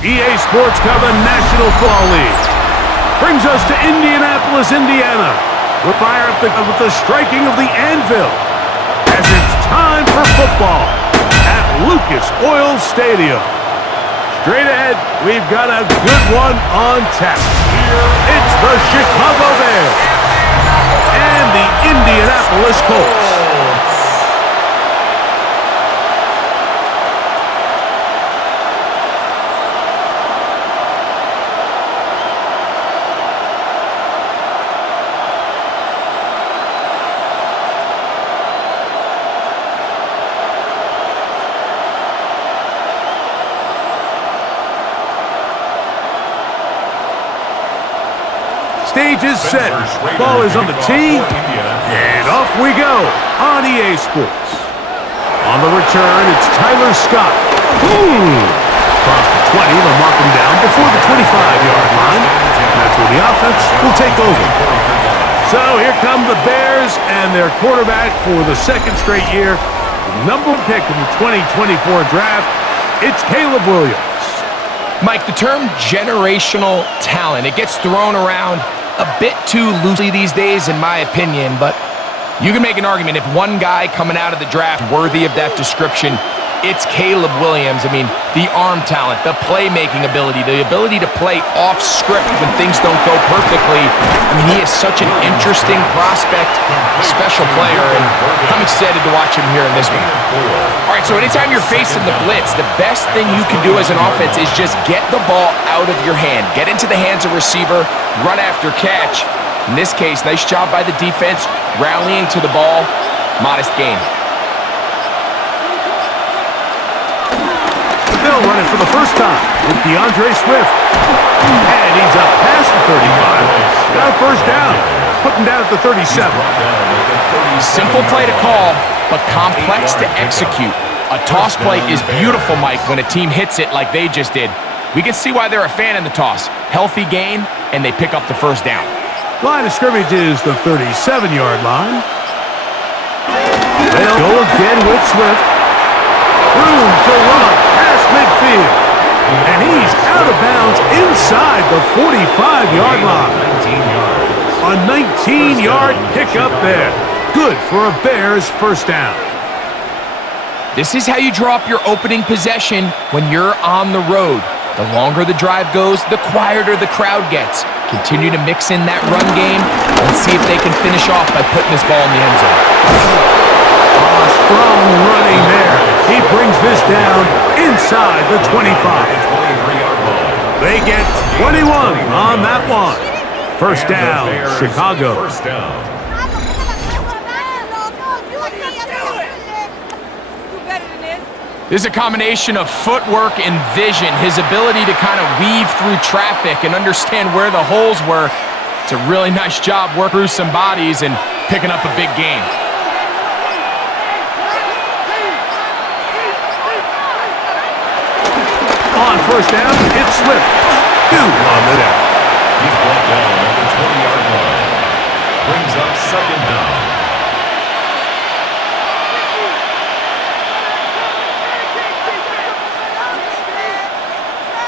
EA Sports cover National Football League. Brings us to Indianapolis, Indiana. We'll fire up with the striking of the anvil as it's time for football at Lucas Oil Stadium. Straight ahead, we've got a good one on tap. It's the Chicago Bears and the Indianapolis Colts. Stage is set. Ball is on the tee. And off we go on EA Sports. On the return, it's Tyler Scott. Across the 20, they'll mark him down before the 25-yard line. That's where the offense will take over. So here come the Bears and their quarterback for the second straight year. The number one pick in the 2024 draft, it's Caleb Williams. Mike, the term generational talent, it gets thrown around a bit too loosely these days, in my opinion, but you can make an argument if one guy coming out of the draft worthy of that description, it's Caleb Williams. I mean, the arm talent, the playmaking ability, the ability to play off script when things don't go perfectly. I mean, he is such an interesting prospect, special player, and I'm excited to watch him here in this one. All right, so anytime you're facing the blitz, the best thing you can do as an offense is just get the ball out of your hand. Get into the hands of receiver, run after catch. In this case, nice job by the defense, rallying to the ball, modest gain. They'll run it for the first time with DeAndre Swift. And he's up past the 35. Got a first down. Put him down at the 37. Simple play to call, but complex to execute. A toss play is beautiful, Mike, when a team hits it like they just did. We can see why they're a fan in the toss. Healthy gain, and they pick up the first down. Line of scrimmage is the 37-yard line. They'll go again with Swift. Room to run past midfield. And he's out of bounds inside the 45-yard line. A 19-yard pickup there. Good for a Bears first down. This is how you draw up your opening possession when you're on the road. The longer the drive goes, the quieter the crowd gets. Continue to mix in that run game. Let's see if they can finish off by putting this ball in the end zone. Strong running there. He brings this down inside the 25. They get 21 on that one. First down, Chicago. First down. This is a combination of footwork and vision. His ability to kind of weave through traffic and understand where the holes were. It's a really nice job working through some bodies and picking up a big gain. On first down, it's Swift. Two on the down. He's brought down at the 20-yard line. Brings up second down.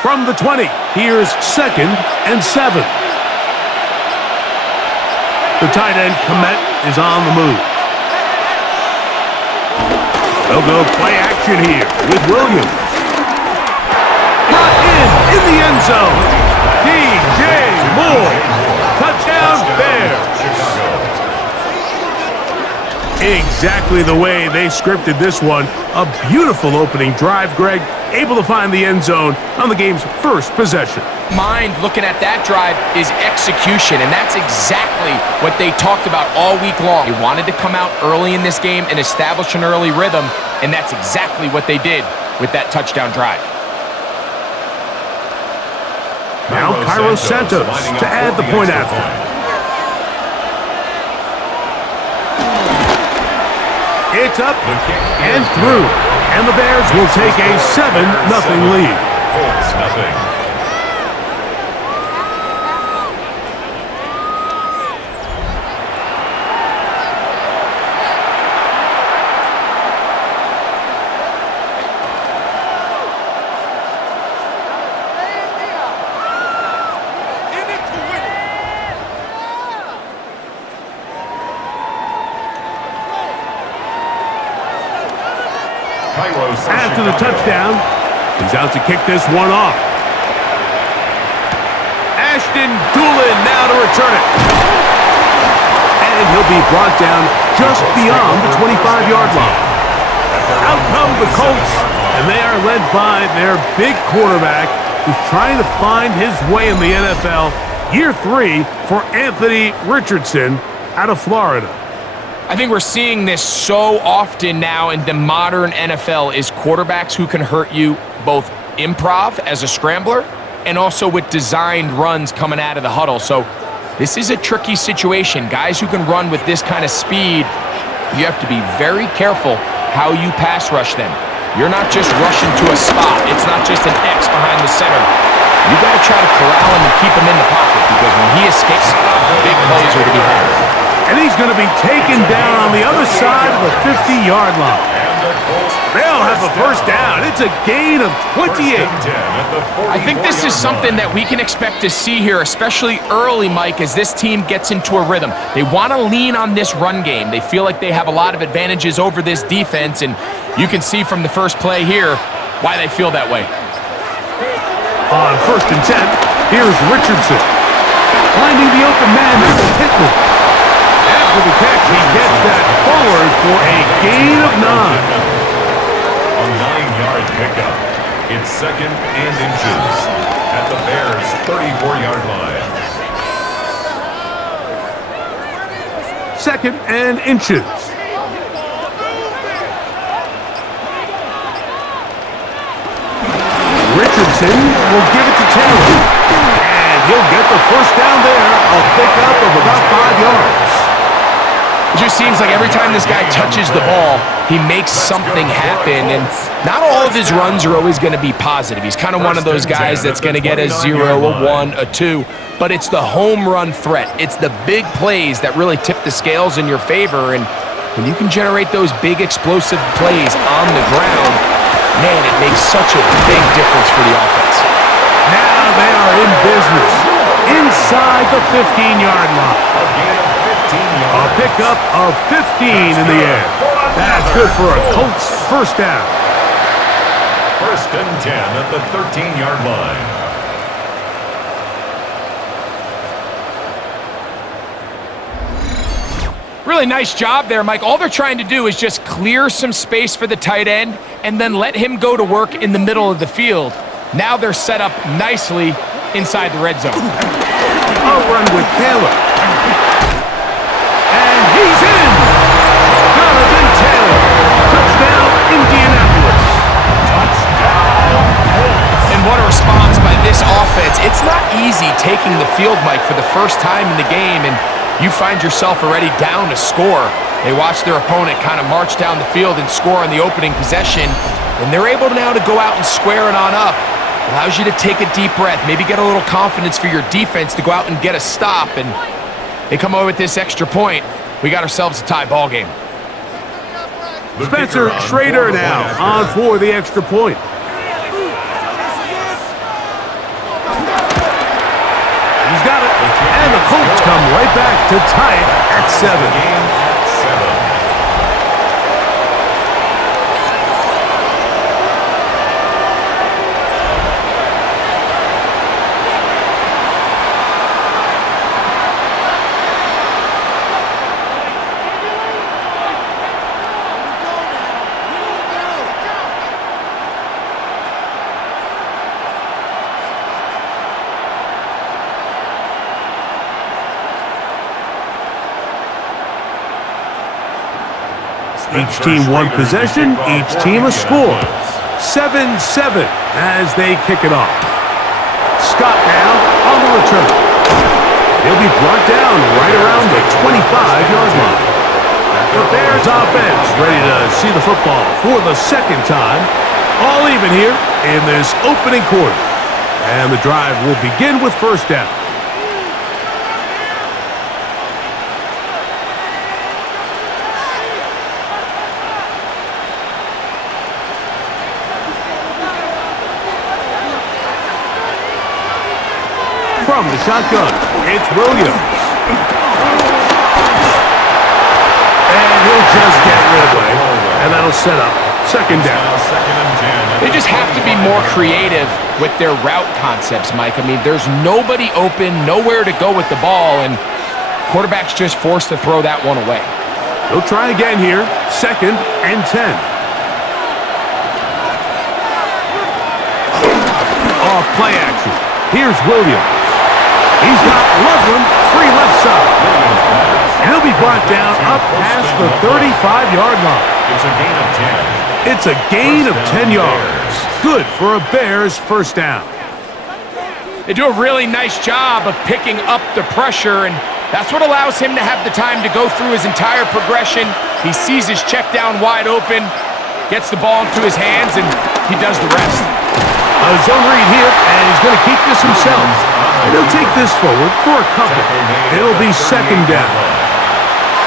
From the 20, here's 2nd and 7. The tight end, Komet, is on the move. They'll go play action here with Williams. In the end zone, DJ Moore. Touchdown, Bears. Exactly the way they scripted this one. A beautiful opening drive, Greg. Able to find the end zone on the game's first possession. Mind looking at that drive is execution, and that's exactly what they talked about all week long. They wanted to come out early in this game and establish an early rhythm, and that's exactly what they did with that touchdown drive. Now Cairo Santos to add the point after. It's up and through, and the Bears will take a 7-0 lead. Colts nothing. out to the touchdown. He's out to kick this one off. Ashton Doolin now to return it. And he'll be brought down just beyond the 25-yard line. Out come the Colts, and they are led by their big quarterback who's trying to find his way in the NFL. Year 3 for Anthony Richardson out of Florida. I think we're seeing this so often now in the modern NFL is quarterbacks who can hurt you both improv as a scrambler and also with designed runs coming out of the huddle. So this is a tricky situation. Guys who can run with this kind of speed, you have to be very careful how you pass rush them. You're not just rushing to a spot. It's not just an X behind the center. You got to try to corral him and keep him in the pocket because when he escapes, big plays are to be had. And he's going to be taken down on the other side of the 50-yard line. They'll have a first down. It's a gain of 28. I think this is something that we can expect to see here, especially early, Mike, as this team gets into a rhythm. They want to lean on this run game. They feel like they have a lot of advantages over this defense, and you can see from the first play here why they feel that way. On 1st and 10, here's Richardson. Finding the open man is Pittman. After the catch, he gets that forward for a gain of 9. A 9-yard pickup. It's 2nd and inches at the Bears' 34-yard line. 2nd and inches. Richardson will give it to Taylor. And he'll get the first down there. A pickup of about 5 yards. It just seems like every time this guy touches the ball, he makes something happen, and not all of his runs are always going to be positive. He's kind of one of those guys that's going to get a 0, a 1, a 2, but it's the home run threat. It's the big plays that really tip the scales in your favor, and when you can generate those big explosive plays on the ground, man, it makes such a big difference for the offense. Now they are in business inside the 15-yard line. A pickup of 15 in the air. That's good for a Colts first down. 1st and 10 at the 13-yard line. Really nice job there, Mike. All they're trying to do is just clear some space for the tight end and then let him go to work in the middle of the field. Now they're set up nicely inside the red zone. A run with Taylor. And he's in! Jonathan Taylor. Touchdown, Indianapolis. Touchdown, Colts. And what a response by this offense. It's not easy taking the field, Mike, for the first time in the game, and you find yourself already down to score. They watch their opponent kind of march down the field and score on the opening possession, and they're able now to go out and square it on up. Allows you to take a deep breath, maybe get a little confidence for your defense to go out and get a stop, and they come over with this extra point. We got ourselves a tie ball game. Spencer Schrader now on for the extra point. He's got it. And the Colts come right back to tie it at 7. Each team one possession, each team a score. 7-7 as they kick it off. Scott now on the return. He'll be brought down right around the 25-yard line. The Bears offense ready to see the football for the second time. All even here in this opening quarter. And the drive will begin with first down. From the shotgun, it's Williams. And he'll just get rid of it. And that'll set up Second down. Now second and 10. They just have to be more creative with their route concepts, Mike. I mean, there's nobody open, nowhere to go with the ball, and quarterback's just forced to throw that one away. They'll try again here. Second and 10. Off play action. Here's Williams. He's got Loveland free left side. And he'll be brought down up past the 35-yard line. It's a gain of 10. It's a gain of 10 yards. Good for a Bears first down. They do a really nice job of picking up the pressure, and that's what allows him to have the time to go through his entire progression. He sees his check down wide open, gets the ball into his hands, and he does the rest. A zone read here, and he's going to keep this himself. And he'll take this forward for a couple. It'll be second down.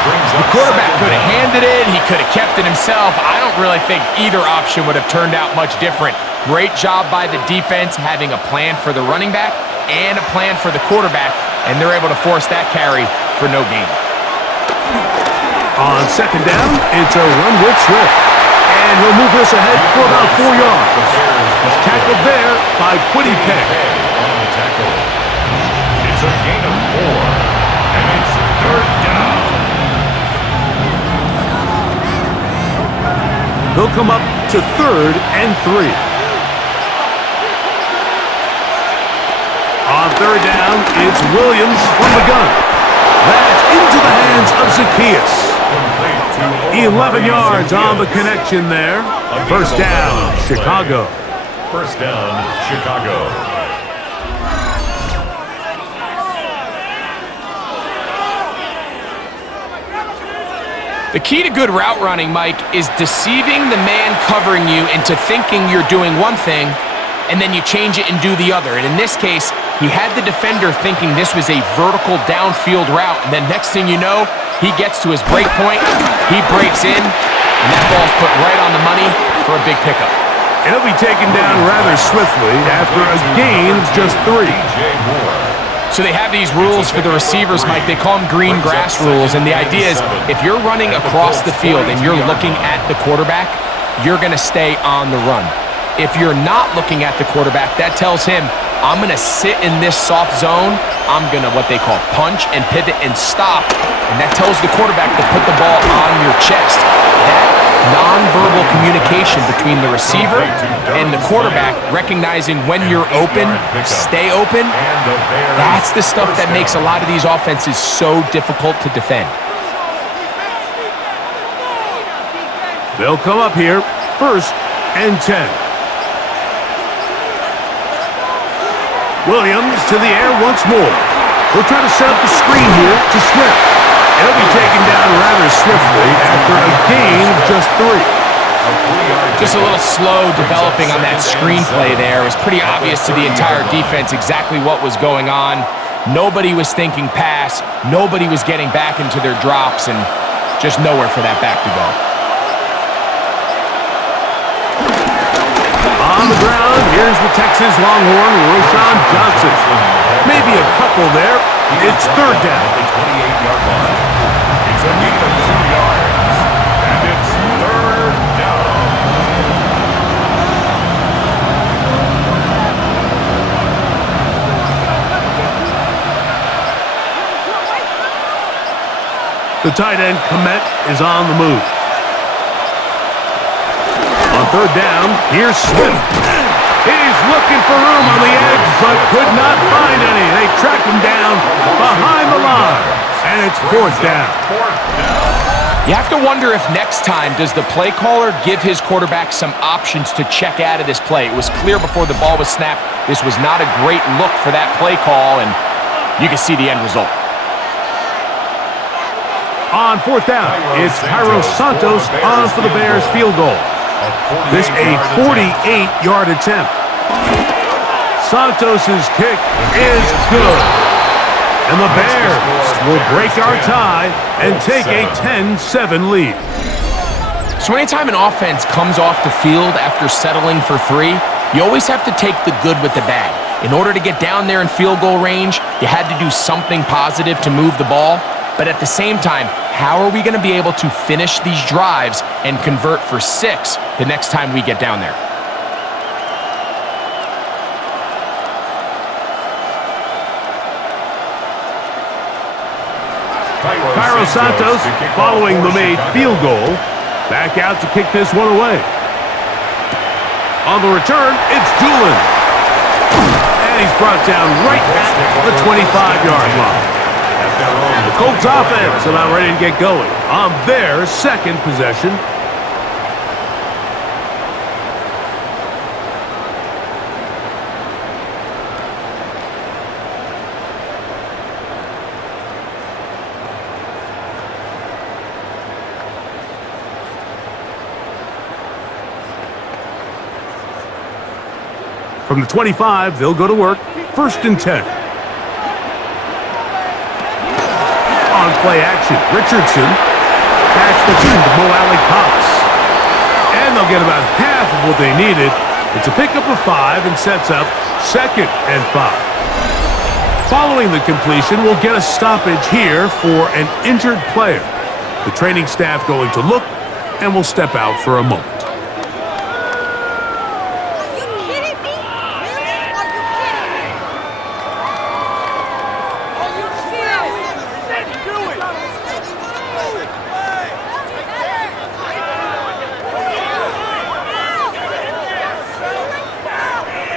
The quarterback could have handed it. He could have kept it himself. I don't really think either option would have turned out much different. Great job by the defense having a plan for the running back and a plan for the quarterback, and they're able to force that carry for no gain. On second down, it's a run with Swift. And he'll move this ahead for about 4 yards. He's tackled there by Quiddy Peck. On the tackle. It's a gain of 4, and it's third down. They'll come up to third and 3. On third down, it's Williams from the gun. That's into the hands of Zacchaeus. 11 yards on the connection there. First down, Chicago. First down, Chicago. The key to good route running, Mike, is deceiving the man covering you into thinking you're doing one thing, and then you change it and do the other. And in this case, he had the defender thinking this was a vertical downfield route, and then next thing you know, he gets to his break point, he breaks in, and that ball's put right on the money for a big pickup. It'll be taken down rather swiftly after a gain of just 3. So they have these rules for the receivers, Mike. They call them green grass rules, and the idea is if you're running across the field and you're looking at the quarterback, you're going to stay on the run. If you're not looking at the quarterback, that tells him, I'm going to sit in this soft zone. I'm going to what they call punch and pivot and stop, and that tells the quarterback to put the ball on your chest. That nonverbal communication between the receiver and the quarterback, recognizing when you're open, stay open, that's the stuff that makes a lot of these offenses so difficult to defend. They'll come up here, first and 10. Williams to the air once more. We'll try to set up the screen here to Swift. It'll be taken down rather swiftly after a gain of just 3. Just a little slow developing on that screenplay there. It was pretty obvious to the entire defense exactly what was going on. Nobody was thinking pass. Nobody was getting back into their drops, and just nowhere for that back to go. On the ground, here's the Texas Longhorn, Roschon Johnson. Maybe a couple there. It's third down. At the 28-yard line. It's a gain of 2 yards, and it's third down. The tight end, Komet, is on the move. On third down, here's Swift. He's looking for room on the edge, but could not find any. They track him down behind the line, and it's fourth down. You have to wonder if next time does the play caller give his quarterback some options to check out of this play. It was clear before the ball was snapped this was not a great look for that play call, and you can see the end result. On fourth down, it's Cairo Santos on for the Bears field goal. This a 48-yard attempt. Santos' kick is good. And the Bears will break our tie and take a 10-7 lead. So anytime an offense comes off the field after settling for 3, you always have to take the good with the bad. In order to get down there in field goal range, you had to do something positive to move the ball. But at the same time, how are we going to be able to finish these drives and convert for 6 the next time we get down there? Cairo Santos, following the made field goal, back out to kick this one away. On the return, it's Doolin. And he's brought down right at the 25-yard line. The Colts offense about ready to get going on their second possession. From the 25, they'll go to work. 1st and 10. On play action, Richardson. That's the team to Mo Alley Cox. And they'll get about half of what they needed. It's a pickup of 5 and sets up 2nd and 5. Following the completion, we'll get a stoppage here for an injured player. The training staff going to look, and will step out for a moment.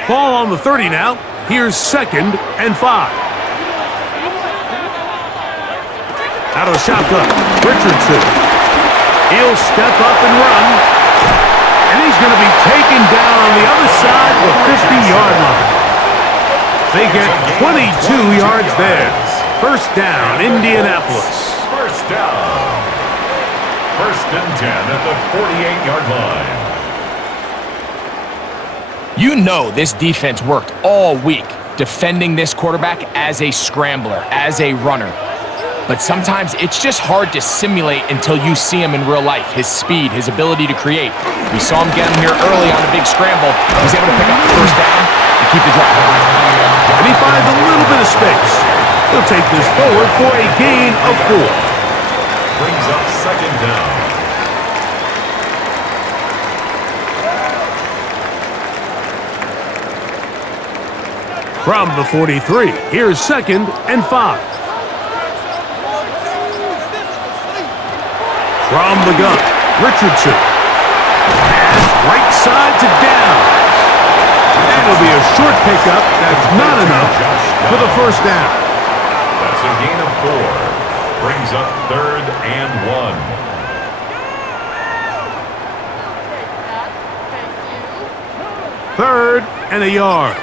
Ball on the 30 now. Here's 2nd and 5. Out of the shotgun, Richardson. He'll step up and run. And he's going to be taken down on the other side of the 50-yard line. They get 22 yards there. 1st down, Indianapolis. 1st down. 1st and 10 at the 48-yard line. You know this defense worked all week defending this quarterback as a scrambler, as a runner. But sometimes it's just hard to simulate until you see him in real life, his speed, his ability to create. We saw him get him here early on a big scramble. He was able to pick up the 1st down and keep the drive alive. And he finds a little bit of space. He'll take this forward for a gain of 4. Brings up 2nd down. From the 43, here's 2nd and 5. From the gun, Richardson. Pass right side to down. That'll be a short pickup. That's not enough for the 1st down. That's a gain of 4. Brings up 3rd and 1. 3rd and a yard.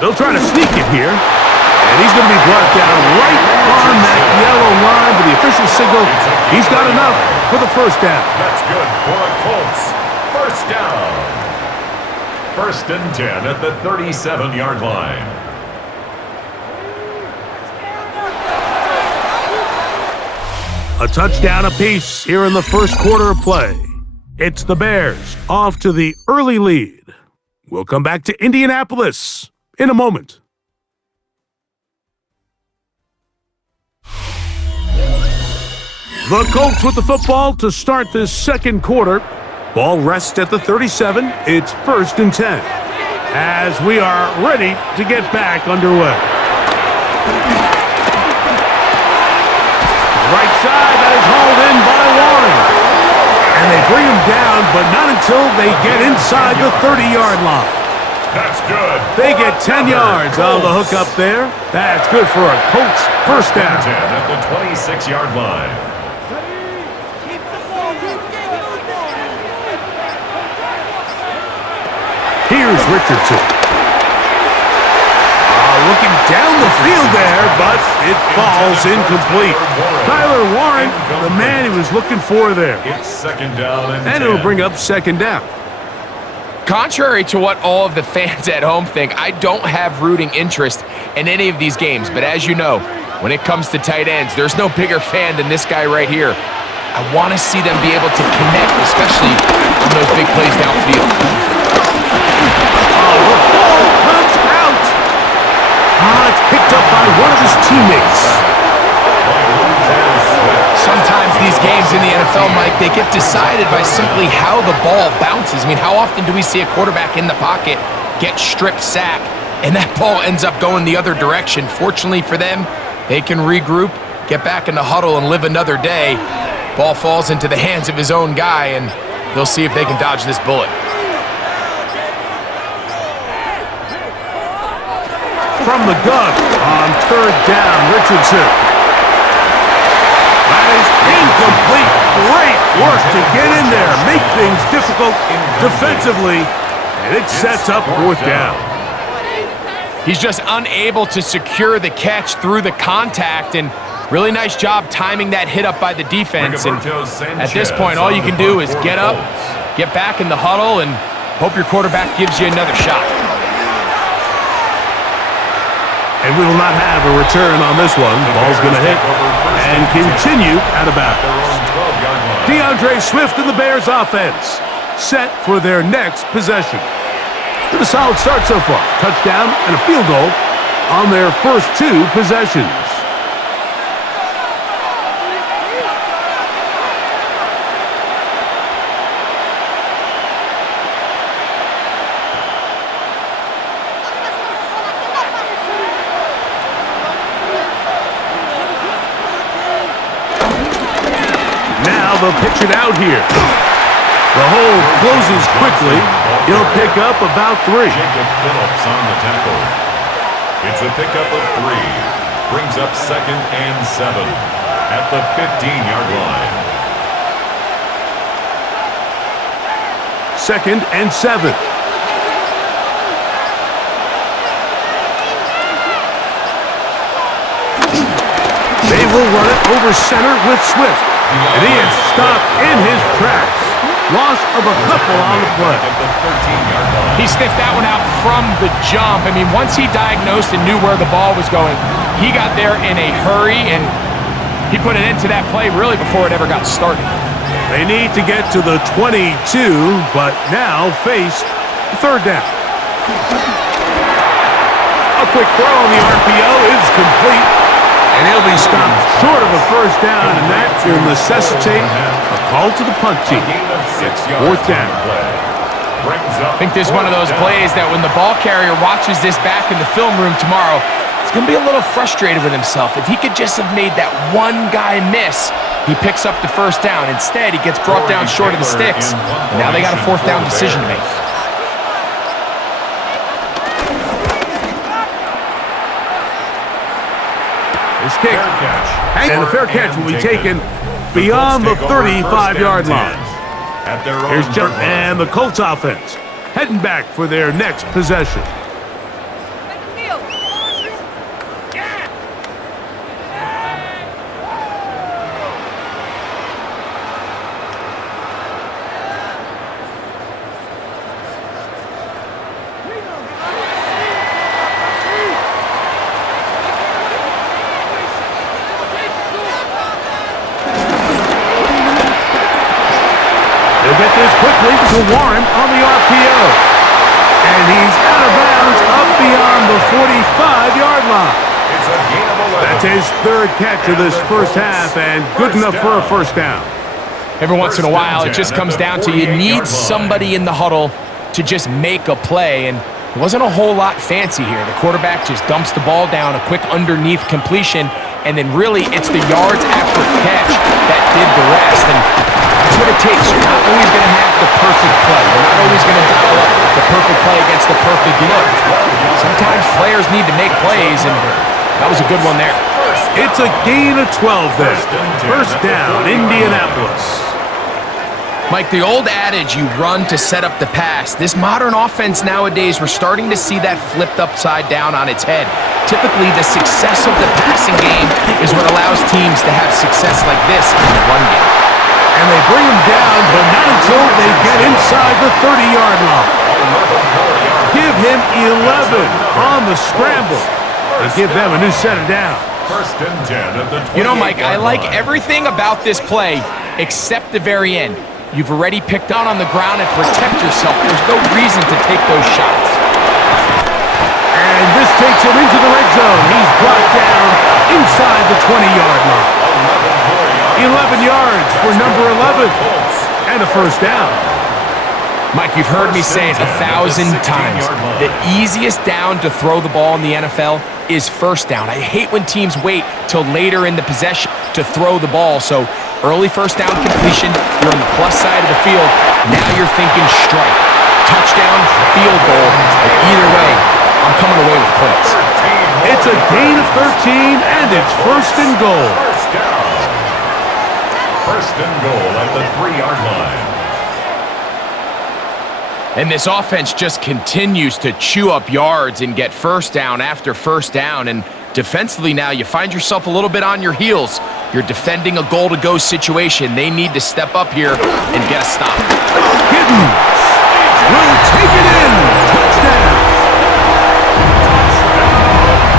They'll try to sneak it here. And he's going to be brought down right on that yellow line, but the official signal, he's got enough for the 1st down. That's good for the Colts. 1st down. 1st and 10 at the 37-yard line. A touchdown apiece here in the 1st quarter of play. It's the Bears off to the early lead. We'll come back to Indianapolis in a moment. The Colts with the football to start this 2nd quarter. Ball rests at the 37. It's 1st and 10. As we are ready to get back underway. Right side, that is hauled in by Warren. And they bring him down, but not until they get inside the 30-yard line. That's good. They get 10 yards on the hook up there. That's good for a Colts 1st down. 10 at the 26-yard line. Here's Richardson. Looking down the field there, but it falls incomplete. Tyler Warren, the man he was looking for there. It's 2nd down and 10. it'll bring up 2nd down. Contrary to what all of the fans at home think, I don't have rooting interest in any of these games. But as you know, when it comes to tight ends, there's no bigger fan than this guy right here. I want to see them be able to connect, especially on those big plays downfield. The ball comes out. picked up by one of his teammates. Sometimes these games in the NFL, Mike, they get decided by simply how the ball bounces. I mean, how often do we see a quarterback in the pocket get stripped sack, and that ball ends up going the other direction? Fortunately for them, they can regroup, get back in the huddle, and live another day. Ball falls into the hands of his own guy, and they'll see if they can dodge this bullet. From the gun on third down, Richardson. That is incomplete. Great work to get in there, make things difficult defensively, and it sets up fourth down. He's just unable to secure the catch through the contact, and really nice job timing that hit up by the defense. And at this point, all you can do is get up, get back in the huddle, and hope your quarterback gives you another shot. And we will not have a return on this one. The ball's going to hit and continue out of bounds. DeAndre Swift and the Bears offense set for their next possession. With a solid start so far. Touchdown and a field goal on their first two possessions. They'll pitch it out here. The hole closes quickly. He'll pick up about 3. Jacob Phillips on the tackle. It's a pickup of 3. Brings up 2nd and 7 at the 15-yard line. 2nd and 7. They will run it over center with Swift. And he is stopped in his tracks. Loss of a couple on the play. He sniffed that one out from the jump. I mean, once he diagnosed and knew where the ball was going, he got there in a hurry, and he put an end to that play really before it ever got started. They need to get to the 22, but now face third down. A quick throw on the RPO is complete. And he'll be stopped short of a first down, and that will necessitate a call to the punt team. It's fourth down. I think this is one of those plays that when the ball carrier watches this back in the film room tomorrow, he's going to be a little frustrated with himself. If he could just have made that one guy miss, he picks up the first down. Instead, he gets brought down short of the sticks, and now they got a fourth down decision to make. This kick, and the fair catch will be taken beyond the 35-yard line. Here's Jump and the Colts offense heading back for their next possession. Get this quickly to Warren on the RPO. And he's out of bounds up beyond the 45-yard line. It's a gain of 11. That's his third catch of this first half, and good enough for a first down. Every once in a while, it just comes down to you need somebody in the huddle to just make a play, and it wasn't a whole lot fancy here. The quarterback just dumps the ball down, a quick underneath completion, and then really it's the yards after catch that did the rest. And that's what it takes. You're not always going to have the perfect play. You're not always going to dial up the perfect play against the perfect look. Sometimes players need to make plays, and that was a good one there. It's a gain of 12 there. First down, Indianapolis. Mike, the old adage, you run to set up the pass. This modern offense nowadays, we're starting to see that flipped upside down on its head. Typically, the success of the passing game is what allows teams to have success like this in the run game. And they bring him down, but not until they get inside the 30-yard line. Give him 11 on the scramble and give them a new set of downs. First and 10 at the 28-yard line. You know, Mike, I like everything about this play except the very end. You've already picked on the ground and protect yourself. There's no reason to take those shots. And this takes him into the red zone. He's brought down inside the 20-yard line. 11 yards for number 11. And a first down. Mike, you've heard me say it 1,000 times. The easiest down to throw the ball in the NFL is first down. I hate when teams wait till later in the possession to throw the ball. So early first down completion, you're on the plus side of the field. Now you're thinking strike, touchdown, field goal. But either way, I'm coming away with points. It's a gain of 13, and it's first and goal. First down. First and goal at the 3-yard line. And this offense just continues to chew up yards and get first down after first down. And defensively now, you find yourself a little bit on your heels. You're defending a goal-to-go situation. They need to step up here and get a stop. Giddens will take it in. Touchdown.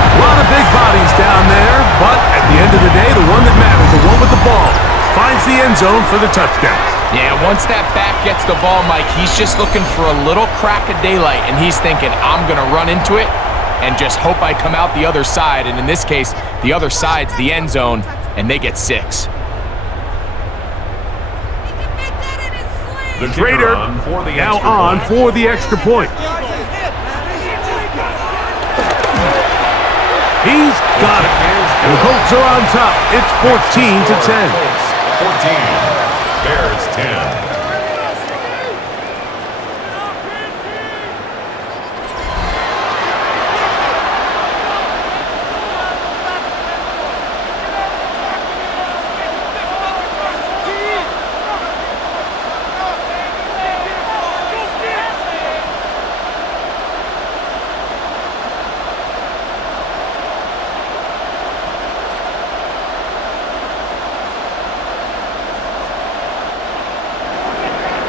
A lot of big bodies down there, but at the end of the day, the one that matters, the one with the ball, finds the end zone for the touchdown. Yeah, once that back gets the ball, Mike, he's just looking for a little crack of daylight, and he's thinking, I'm going to run into it and just hope I come out the other side. And in this case, the other side's the end zone, and they get 6. The Trader now on for the extra point. He's got it. And the Colts are on top. It's 14-10. 14. Bears 10.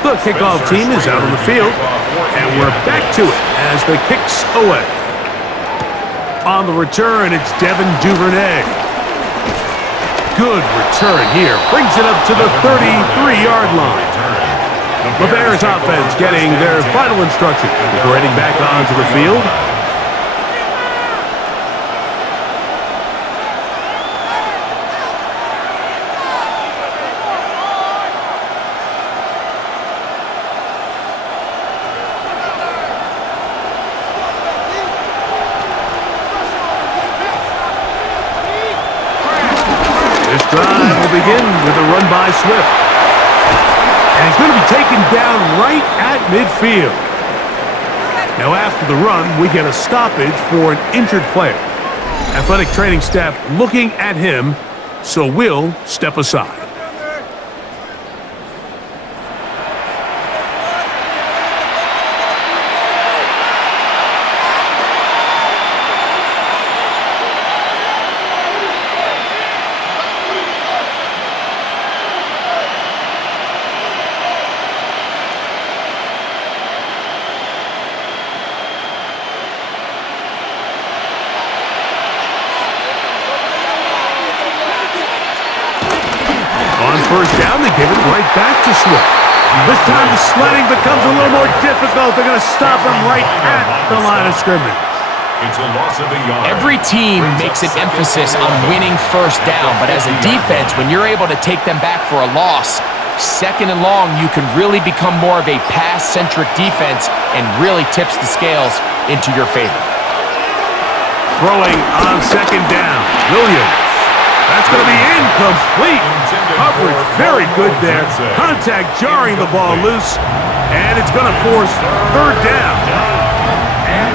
The kickoff team is out on the field, and we're back to it as the kick's away. On the return, it's Devin Duvernay. Good return here. Brings it up to the 33-yard line. The Bears offense getting their final instruction before heading back onto the field. This drive will begin with a run by Swift. And he's going to be taken down right at midfield. Now after the run, we get a stoppage for an injured player. Athletic training staff looking at him, so we'll step aside. First down, they give it right back to Swift. This time the sledding becomes a little more difficult. They're going to stop him right at the line of scrimmage. It's a loss of a yard. Every team makes an emphasis on winning first down, but as a defense, when you're able to take them back for a loss, second and long, you can really become more of a pass-centric defense and really tips the scales into your favor. Throwing on second down, Williams. That's going to be incomplete. Coverage very good there. Contact jarring the ball loose, and it's going to force third down.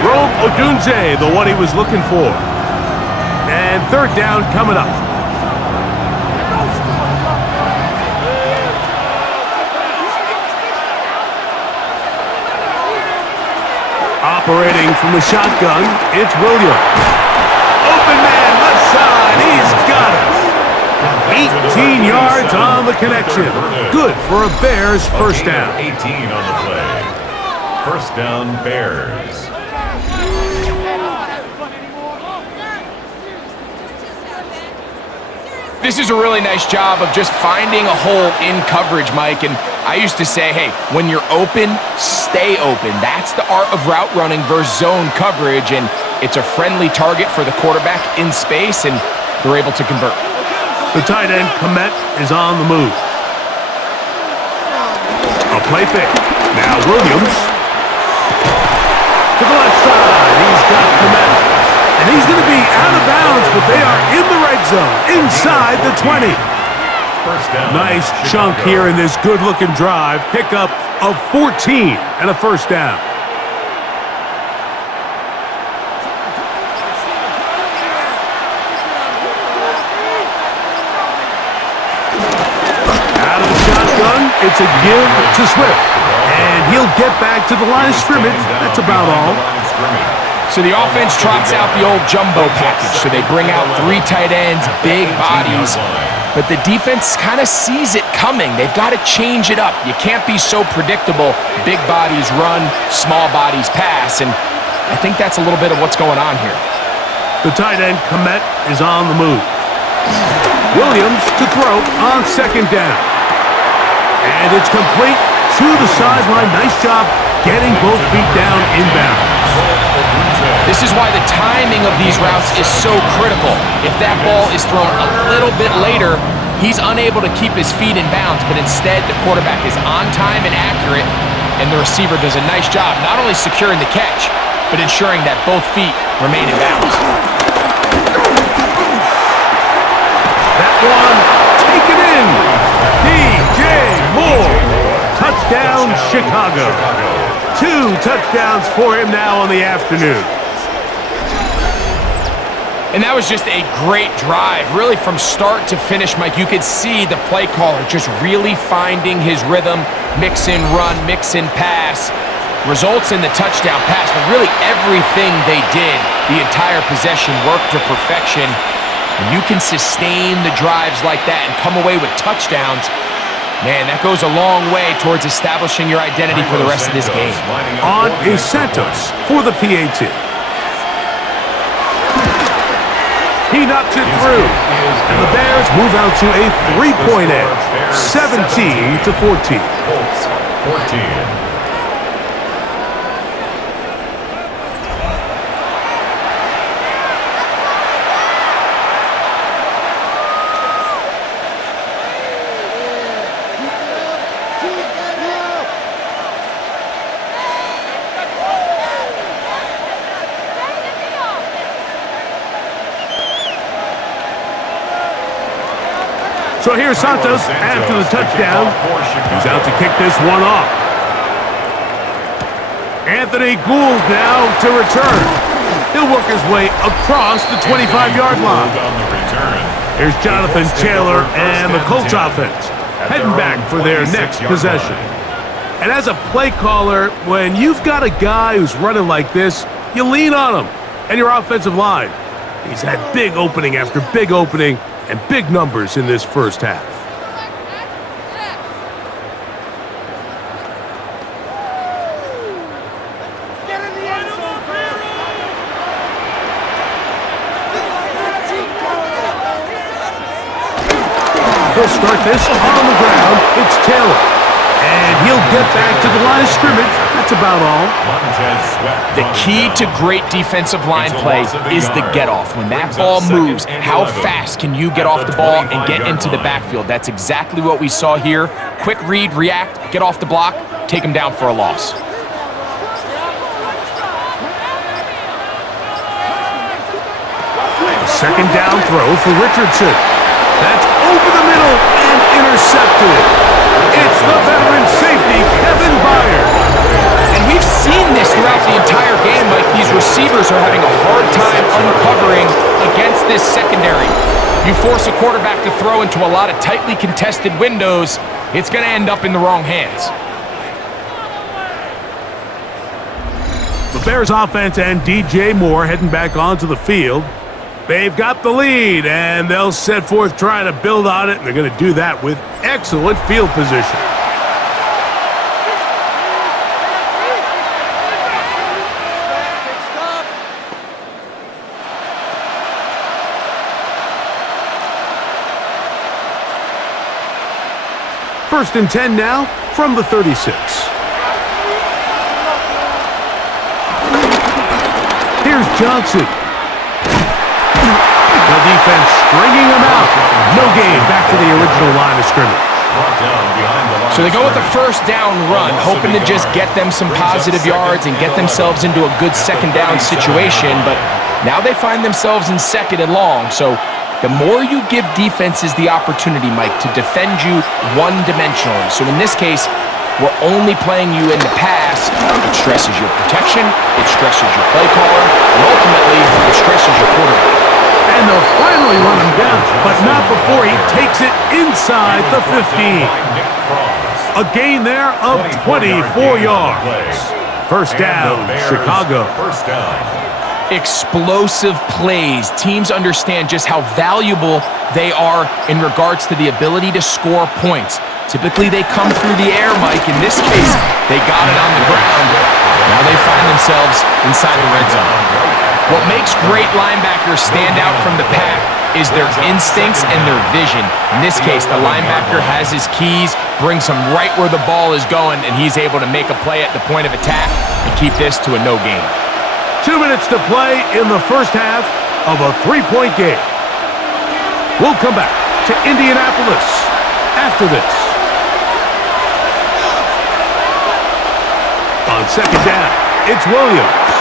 Rome Odunze, the one he was looking for. And third down coming up. Operating from the shotgun, it's Williams. Open man, left side, he's got it. 18 yards on the connection. Good for a Bears first down. 18 on the play. First down, Bears. This is a really nice job of just finding a hole in coverage, Mike. And I used to say, hey, when you're open, stay open. That's the art of route running versus zone coverage. And It's a friendly target for the quarterback in space, and they're able to convert. The tight end, Komet, is on the move. A play fake. Now Williams. To the left side. He's got Komet. And he's going to be out of bounds, but they are in the red zone, inside the 20. First down. Nice chunk here in this good-looking drive. Pickup of 14 and a first down. Out of the shotgun, it's a give to Swift. And he'll get back to the line of scrimmage. That's about all. So the offense trots out the old jumbo package. So they bring out 3 tight ends, big bodies. But the defense kind of sees it coming. They've got to change it up. You can't be so predictable. Big bodies run, small bodies pass. And I think that's a little bit of what's going on here. The tight end, Komet, is on the move. Williams to throw on second down. And it's complete to the sideline. Nice job getting both feet down inbounds. This is why the timing of these routes is so critical. If that ball is thrown a little bit later, he's unable to keep his feet in bounds, but instead the quarterback is on time and accurate, and the receiver does a nice job not only securing the catch, but ensuring that both feet remain in bounds. That one taken in. DJ Moore. Touchdown, Chicago. 2 touchdowns for him now on the afternoon. And that was just a great drive, really from start to finish, Mike. You could see the play caller just really finding his rhythm, mix in run, mix in pass. Results in the touchdown pass, but really everything they did, the entire possession worked to perfection. And you can sustain the drives like that and come away with touchdowns. Man, that goes a long way towards establishing your identity for the rest of this game. On is Santos for the PAT. He knocks it through, and the Bears move out to a 3-point edge, 17-14. Colts 14. So here's Santos after the touchdown. He's out to kick this one off. Anthony Gould now to return. He'll work his way across the 25-yard line. Here's Jonathan Taylor and the Colts offense heading back for their next possession. And as a play caller, when you've got a guy who's running like this, you lean on him and your offensive line. He's had big opening after big opening and big numbers in this first half. He'll start this on the ground. It's Taylor. And he'll get back to the line of scrimmage. That's about all. The key to great defensive line play is the get-off. When that ball moves, how fast can you get off the ball and get into the backfield? That's exactly what we saw here. Quick read, react, get off the block, take him down for a loss. A second down throw for Richardson. That's over the middle and intercepted. It's the veteran safety, Kevin Byard. And we've seen this throughout the entire game, Mike. These receivers are having a hard time uncovering against this secondary. You force a quarterback to throw into a lot of tightly contested windows, it's going to end up in the wrong hands. The Bears offense and DJ Moore heading back onto the field. They've got the lead, and they'll set forth trying to build on it, and they're going to do that with excellent field position. First and 10 now from the 36. Here's Johnson. The defense stringing him out. No gain. Back to the original line of scrimmage. So they go with the first down run, hoping to just get them some positive yards and get themselves into a good second down situation, but now they find themselves in second and long. So the more you give defenses the opportunity, Mike, to defend you one-dimensionally. So in this case, we're only playing you in the pass. It stresses your protection, it stresses your play caller, and ultimately, it stresses your quarterback. And they'll finally run him down, but not before he takes it inside the 15. A gain there of 24 yards. First down, Chicago. First down. Explosive plays. Teams understand just how valuable they are in regards to the ability to score points. Typically, they come through the air, Mike. In this case, they got it on the ground. Now they find themselves inside the red zone. What makes great linebackers stand out from the pack is their instincts and their vision. In this case, the linebacker has his keys, brings him right where the ball is going, and he's able to make a play at the point of attack and keep this to a no gain. 2 minutes to play in the first half of a 3-point game. We'll come back to Indianapolis after this. On second down, it's Williams.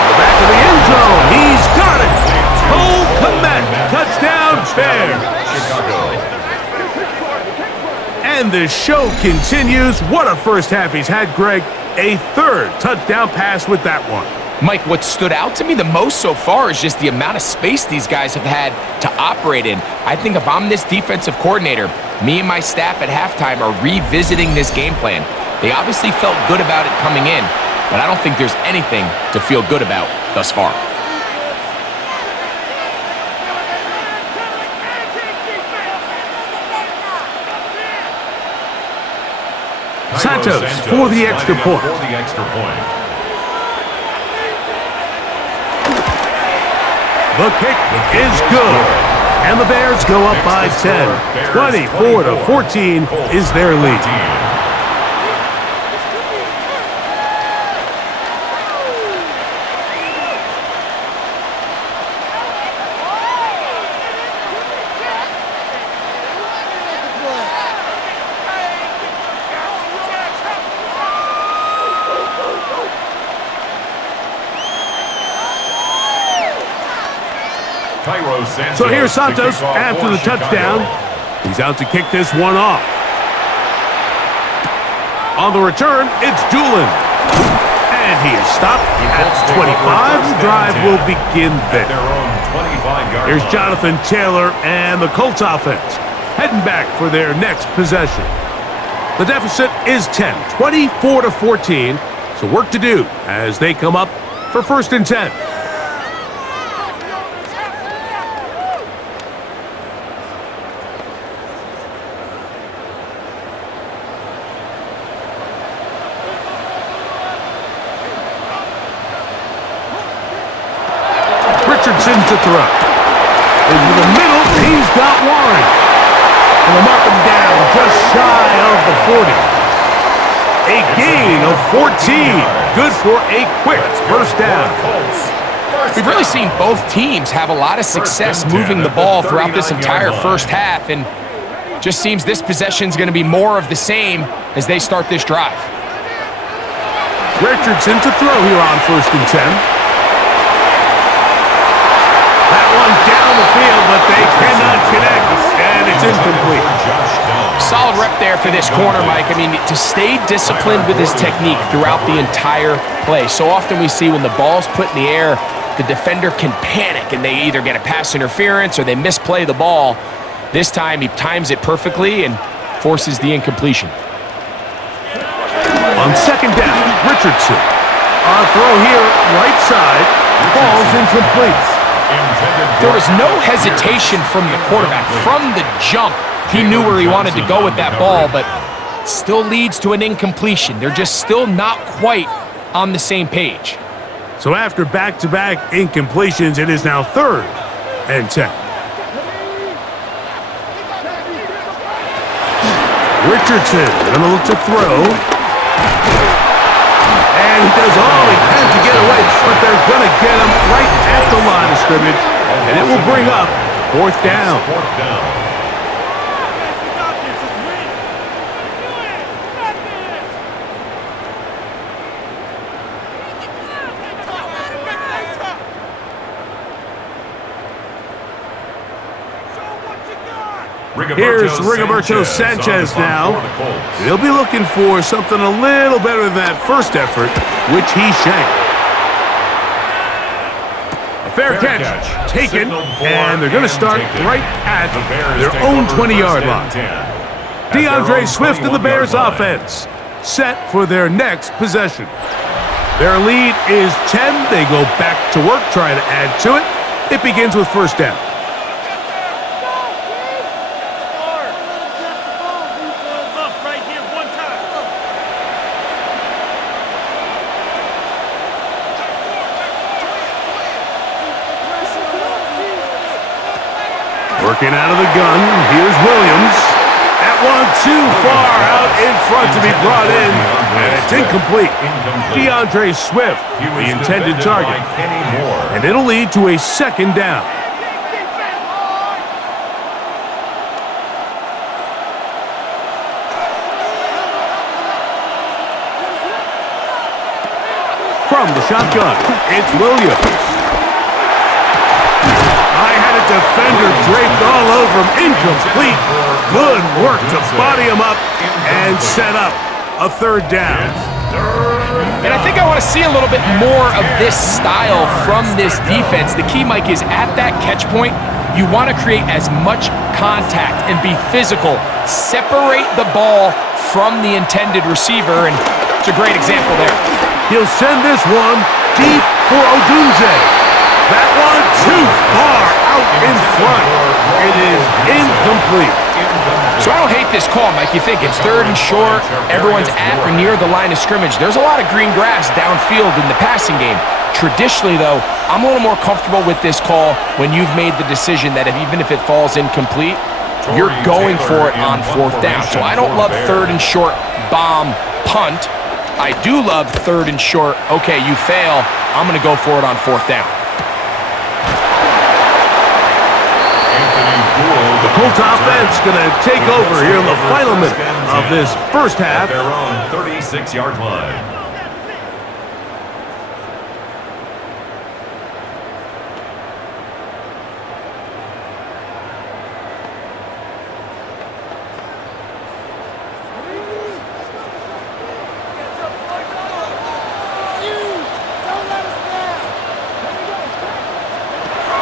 To the back of the end zone, he's got it! Cole Kmet, touchdown Bears! And the show continues. What a first half he's had, Greg. A third touchdown pass with that one. Mike, what stood out to me the most so far is just the amount of space these guys have had to operate in. I think if I'm this defensive coordinator, me and my staff at halftime are revisiting this game plan. They obviously felt good about it coming in, but I don't think there's anything to feel good about thus far. Santos for the extra point. The kick is good. And the Bears go up by 10. 24-14 is their lead. So here's Santos after the touchdown. He's out to kick this one off. On the return, it's Doolin. And he is stopped at 25. The drive will begin there. Here's Jonathan Taylor and the Colts offense heading back for their next possession. The deficit is 10, 24-14. So work to do as they come up for 1st and 10. Richardson to throw. Over the middle, he's got Warren. And they'll mark him down just shy of the 40. A gain of 14. Good for a quick first down. We've really seen both teams have a lot of success moving the ball throughout this entire first half, and just seems this possession is going to be more of the same as they start this drive. Richardson to throw here on 1st and 10. That one down the field, but they cannot connect, and it's incomplete. Solid rep there for this corner, Mike. I mean, to stay disciplined with his technique throughout the entire play. So often we see when the ball's put in the air, the defender can panic, and they either get a pass interference or they misplay the ball. This time, he times it perfectly and forces the incompletion. On second down, Richardson. On throw here, right side, falls incomplete. There was no hesitation from the quarterback. From the jump, he knew where he wanted to go with that ball, but still leads to an incompletion. They're just still not quite on the same page. So after back-to-back incompletions, it is now 3rd and 10. Richardson gonna look to throw. And he does all he can to get away, but they're gonna get him will bring up fourth down. Fourth down. Here's Rigoberto Sanchez now. He'll be looking for something a little better than that first effort, which he shanked. A fair catch taken, and they're going to start right at their own 20-yard line. DeAndre Swift and the Bears offense set for their next possession. Their lead is 10. They go back to work, trying to add to it. It begins with first down. Working out of the gun, here's Williams. That one too far out in front to be brought in, and it's incomplete. DeAndre Swift, the intended target, and it'll lead to a second down. From the shotgun, it's Williams. Defender draped all over him, incomplete. Good work to body him up and set up a third down. And I think I want to see a little bit more of this style from this defense. The key, Mike, is at that catch point, you want to create as much contact and be physical. Separate the ball from the intended receiver, and it's a great example there. He'll send this one deep for Odunze. That one too far out in front. It is incomplete. So I don't hate this call, Mike. You think it's third and short, everyone's at or near the line of scrimmage. There's a lot of green grass downfield in the passing game. Traditionally, though, I'm a little more comfortable with this call when you've made the decision that even if it falls incomplete, you're going for it on fourth down. So I don't love third and short, bomb, punt. I do love third and short, okay, you fail, I'm going to go for it on fourth down. The Colts offense going to take over here in the final minute of this first half. Their own 36-yard line.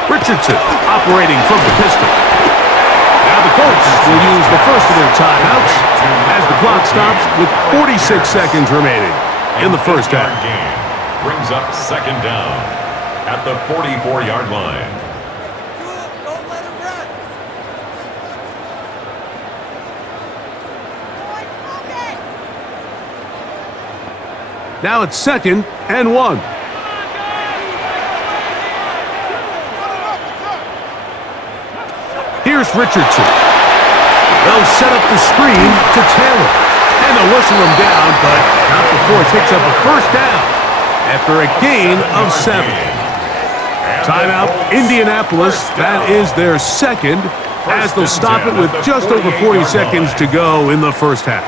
Richardson operating from the pistol. Now the Colts will use the first of their timeouts as the clock stops with 46 seconds remaining in the first half. Game brings up second down at the 44-yard line. Don't let him run. Now it's 2nd and 1. Here's Richardson. They'll set up the screen to Taylor. And they'll whistle him down, but not before it picks up a first down after a gain of 7. Timeout, Indianapolis. That is their second, as they'll stop it with just over 40 seconds to go in the first half.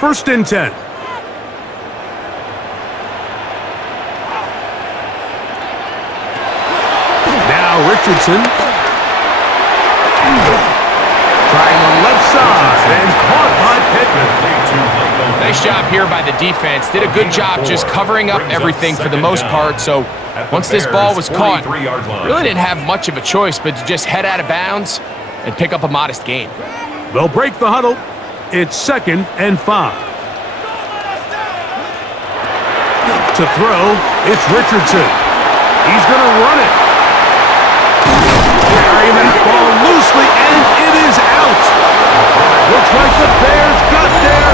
First and 10. Richardson trying on left side and caught by Pittman. Nice job here by the defense. Did a good job just covering up everything for the most part. So once this ball was caught, really didn't have much of a choice but to just head out of bounds and pick up a modest gain. They'll break the huddle. It's 2nd and 5. To throw, it's Richardson. He's going to run it. Carrying that ball loosely, and it is out. Looks like the Bears got there,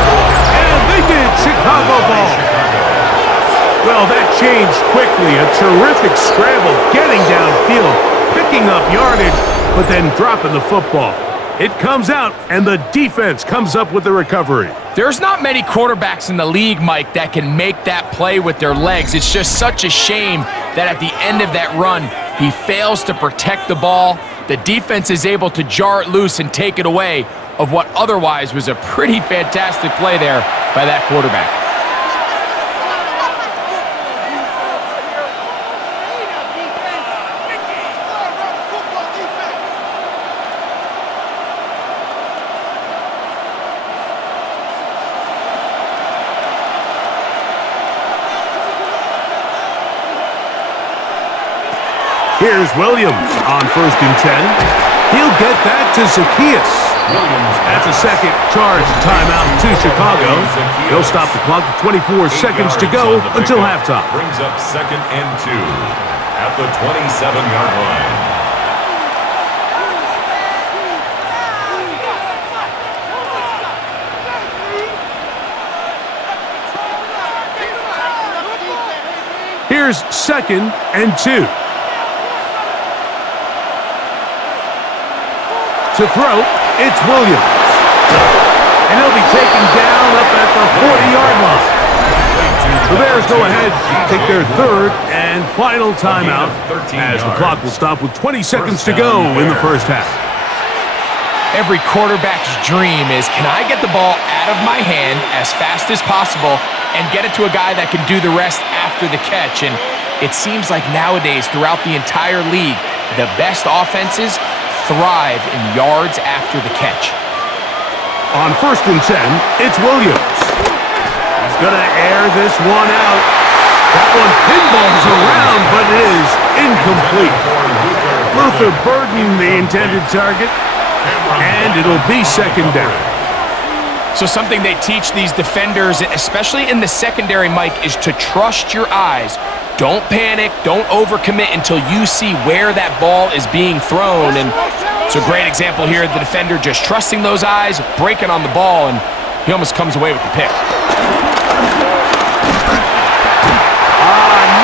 and they did. Chicago ball. Well, that changed quickly. A terrific scramble, getting downfield, picking up yardage, but then dropping the football. It comes out, and the defense comes up with the recovery. There's not many quarterbacks in the league, Mike, that can make that play with their legs. It's just such a shame that at the end of that run, he fails to protect the ball. The defense is able to jar it loose and take it away of what otherwise was a pretty fantastic play there by that quarterback. Here's Williams on 1st and 10. He'll get that to Zacchaeus. That's a second charge timeout to Chicago. They'll stop the clock with 24 seconds to go until halftime. Brings up 2nd and 2 at the 27-yard line. Here's 2nd and 2. To throw, it's Williams. And he'll be taken down up at the 40-yard line. The Bears go ahead, take their 3rd and final timeout as the clock will stop with 20 seconds to go in the first half. Every quarterback's dream is, can I get the ball out of my hand as fast as possible and get it to a guy that can do the rest after the catch? And it seems like nowadays, throughout the entire league, the best offenses thrive in yards after the catch. On 1st and 10, it's Williams. He's going to air this one out. That one pinballs around, but it is incomplete. Luther burdened the intended target, and it'll be 2nd down. So something they teach these defenders, especially in the secondary, Mike, is to trust your eyes. Don't panic, don't overcommit until you see where that ball is being thrown. And it's a great example here, the defender just trusting those eyes, breaking on the ball, and he almost comes away with the pick.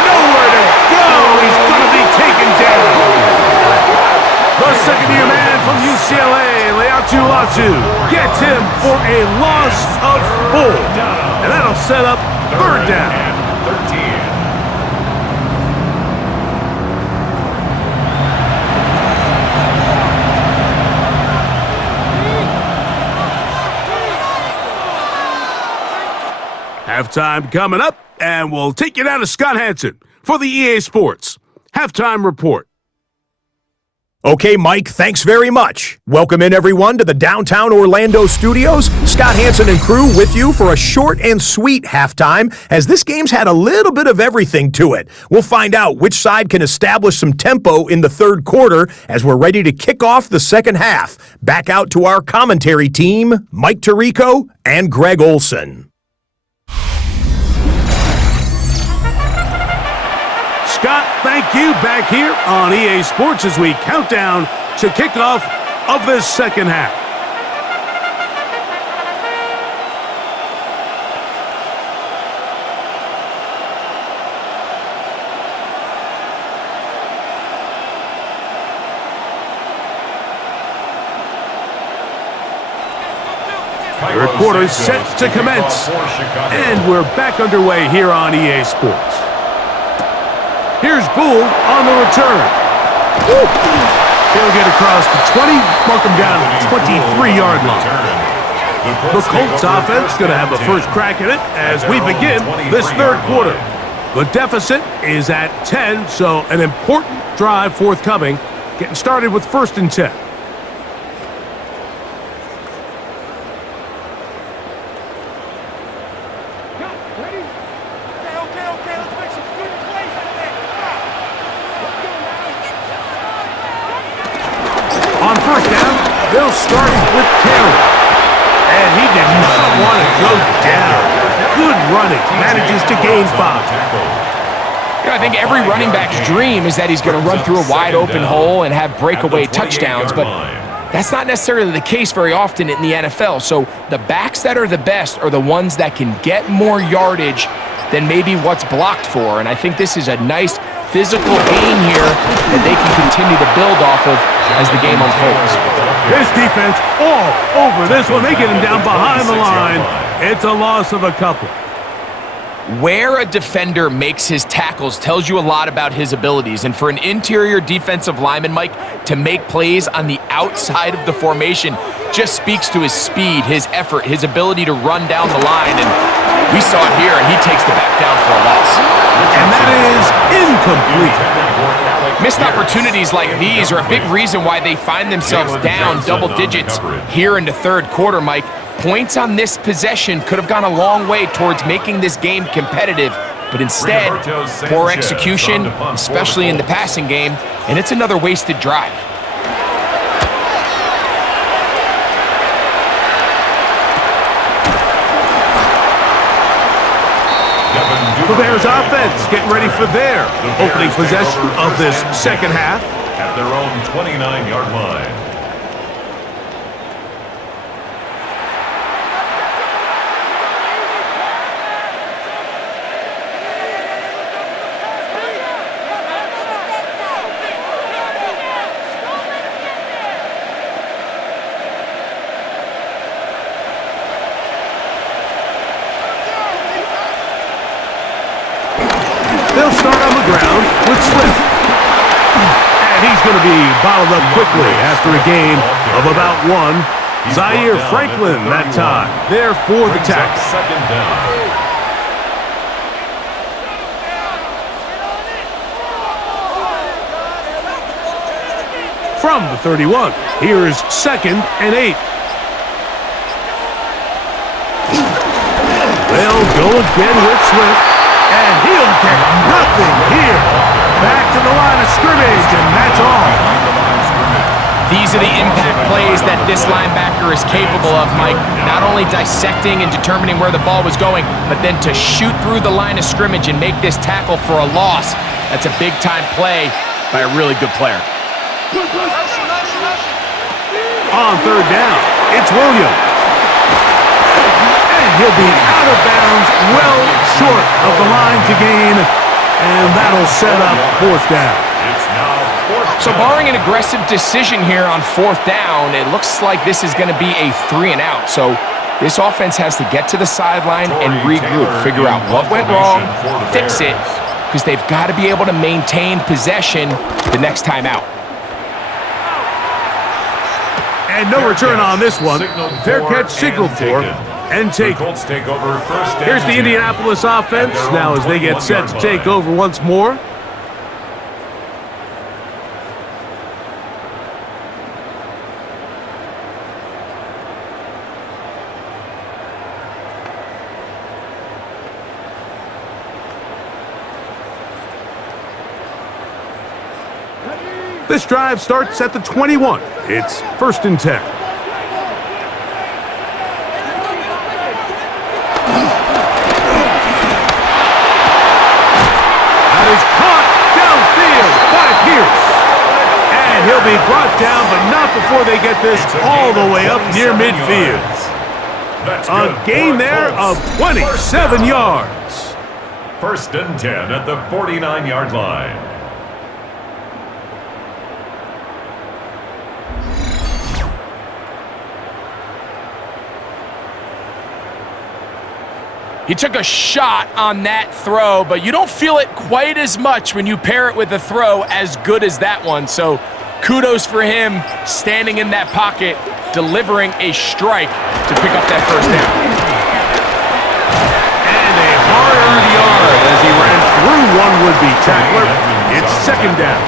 Nowhere to go! He's going to be taken down! The second-year man from UCLA, Latu gets him for a loss of 4. And that'll set up 3rd down. 13. Halftime coming up, and we'll take you down to Scott Hansen for the EA Sports Halftime Report. Okay, Mike, thanks very much. Welcome in, everyone, to the downtown Orlando studios. Scott Hansen and crew with you for a short and sweet halftime, as this game's had a little bit of everything to it. We'll find out which side can establish some tempo in the 3rd quarter as we're ready to kick off the 2nd half. Back out to our commentary team, Mike Tirico and Greg Olson. Scott, thank you. Back here on EA Sports as we count down to kickoff of this 2nd half. Third quarter set to commence, and we're back underway here on EA Sports. Here's Gould on the return. Woo. He'll get across the 20, mark him down at the 23-yard line. The Colts offense going to have the first crack at it as we begin this 3rd quarter. The deficit is at 10, so an important drive forthcoming, getting started with 1st and 10. On 1st down, they'll start with Taylor. And he did not want to go down. Good running. Manages to gain 5. I think every running back's dream is that he's going to run through a wide-open hole and have breakaway touchdowns, but that's not necessarily the case very often in the NFL. So the backs that are the best are the ones that can get more yardage than maybe what's blocked for. And I think this is a nice physical gain here that they can continue to build off of as the game unfolds. This defense all over this one. They get him down behind the line. It's a loss of a couple. Where a defender makes his tackles tells you a lot about his abilities. And for an interior defensive lineman, Mike, to make plays on the outside of the formation just speaks to his speed, his effort, his ability to run down the line. And we saw it here, and he takes the back down for a loss. And that is incomplete. Missed opportunities like these are a big reason why they find themselves down double digits here in the third quarter, Mike. Points on this possession could have gone a long way towards making this game competitive, but instead, poor execution, especially in the passing game, and it's another wasted drive. The Bears offense getting ready for their opening possession of this second half. At their own 29-yard line. They'll start on the ground with Swift. And he's going to be bottled up quickly after a gain of about one. Zaire Franklin that time. There for the tackle. Second down. From the 31, here's 2nd and 8. They'll go again with Swift. And he'll get nothing here. Back to the line of scrimmage, and that's all. These are the impact plays that this linebacker is capable of, Mike. Not only dissecting and determining where the ball was going, but then to shoot through the line of scrimmage and make this tackle for a loss. That's a big-time play by a really good player. On third down, it's Williams. He'll be out of bounds, well short of the line to gain, and that'll set up fourth down. It's now fourth down. So barring an aggressive decision here on fourth down, it looks like this is going to be a 3 and out. So this offense has to get to the sideline and regroup, figure out what went wrong, fix it, because they've got to be able to maintain possession the next time out. And no return on this one. Fair catch signaled for and take. Colts take over first. Here's the Indianapolis offense now as they get set to take over once more. This drive starts at the 21. It's 1st and 10. That is caught downfield by Pierce. And he'll be brought down, but not before they get this all the way up near midfield. A gain there of 27 yards. 1st and 10 at the 49-yard line. He took a shot on that throw, but you don't feel it quite as much when you pair it with a throw as good as that one. So kudos for him standing in that pocket, delivering a strike to pick up that first down. And a hard-earned yard as he ran through one would-be tackler. It's 2nd down.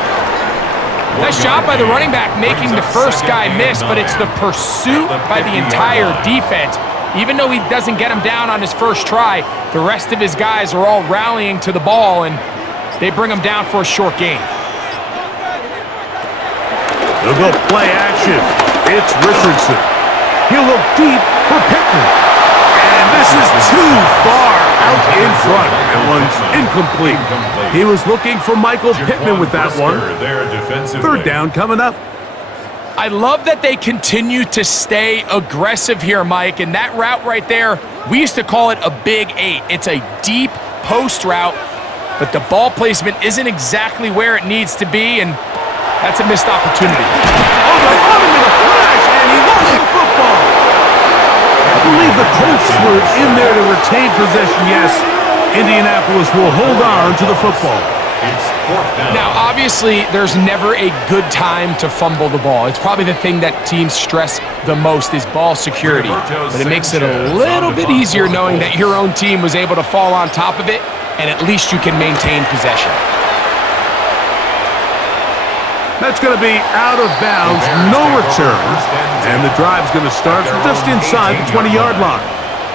Nice job by the running back making the first guy miss, but it's the pursuit by the entire defense. Even though he doesn't get him down on his first try, the rest of his guys are all rallying to the ball, and they bring him down for a short gain. They'll go play action. It's Richardson. He'll look deep for Pittman. And this is too far out in front. That one's incomplete. He was looking for Michael Pittman with that one. 3rd down coming up. I love that they continue to stay aggressive here, Mike, and that route right there, we used to call it a big 8. It's a deep post route, but the ball placement isn't exactly where it needs to be, and that's a missed opportunity. Oh, they're on him in a flash, and he lost the football. I believe the Colts were in there to retain possession, yes. Indianapolis will hold on to the football. It's fourth down. Now, obviously, there's never a good time to fumble the ball. It's probably the thing that teams stress the most is ball security. But it makes it a little bit easier knowing that your own team was able to fall on top of it, and at least you can maintain possession. That's going to be out of bounds, no return. And the drive's going to start from just inside the 20-yard line.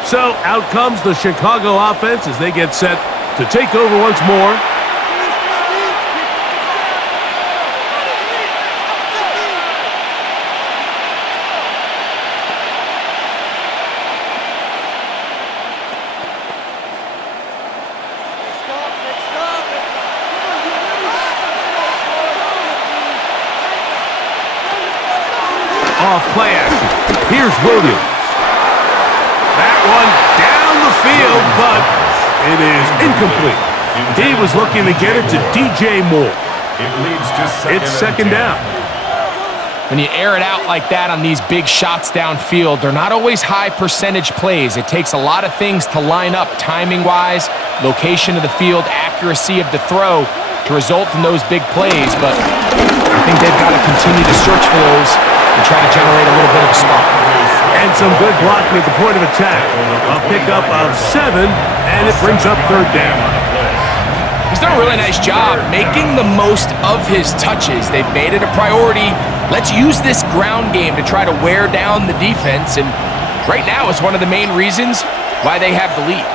So out comes the Chicago offense as they get set to take over once more. Off play action. Here's Williams. That one down the field, but it is incomplete. He was looking to get it to DJ Moore. It leads to It's second down. When you air it out like that on these big shots downfield, they're not always high percentage plays. It takes a lot of things to line up timing-wise, location of the field, accuracy of the throw to result in those big plays. But I think they've got to continue to search for those and try to generate a little bit of a spark. And some good blocking at the point of attack. A pickup of 7, and it brings up third down. He's done a really nice job making the most of his touches. They've made it a priority. Let's use this ground game to try to wear down the defense, and right now it's one of the main reasons why they have the lead.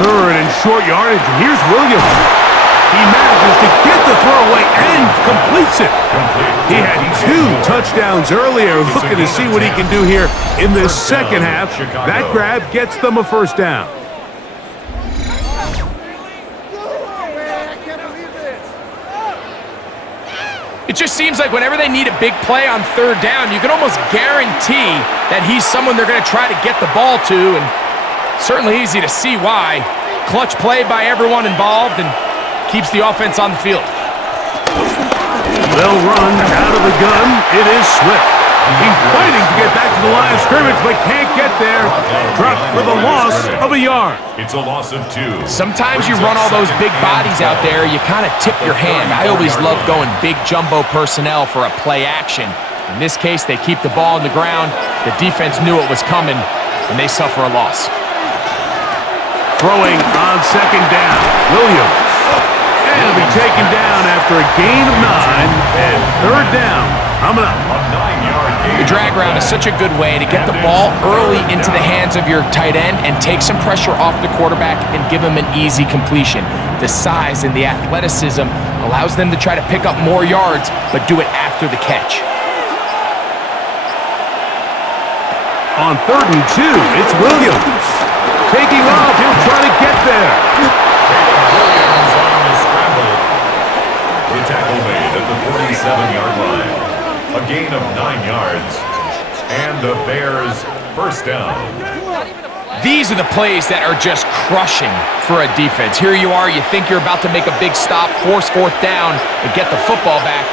Third and short yardage, and here's Williams. He manages to get the throw away and completes it. He had 2 touchdowns earlier, looking to see what he can do here in this second half. That grab gets them a first down. It just seems like whenever they need a big play on third down, you can almost guarantee that he's someone they're going to try to get the ball to, and certainly easy to see why. Clutch play by everyone involved and keeps the offense on the field. They'll run out of the gun. It is Swift. He's fighting to get back to the line of scrimmage, but can't get there. Dropped for the loss of a yard. It's a loss of 2. Sometimes you run all those big bodies out there, you kind of tip your hand. I always love going big jumbo personnel for a play action. In this case, they keep the ball on the ground. The defense knew it was coming, and they suffer a loss. Throwing on second down, Williams. And he'll be taken down after a gain of 9, and third down coming up. A 9-yard gain. The drag route is such a good way to get the ball early into the hands of your tight end and take some pressure off the quarterback and give him an easy completion. The size and the athleticism allows them to try to pick up more yards, but do it after the catch. On third and 2, it's Williams. Taking off, he'll try to get there. Williams on the scramble. The tackle made at the 47-yard line. A gain of 9 yards. And the Bears first down. These are the plays that are just crushing for a defense. Here you are, you think you're about to make a big stop, force fourth down, and get the football back.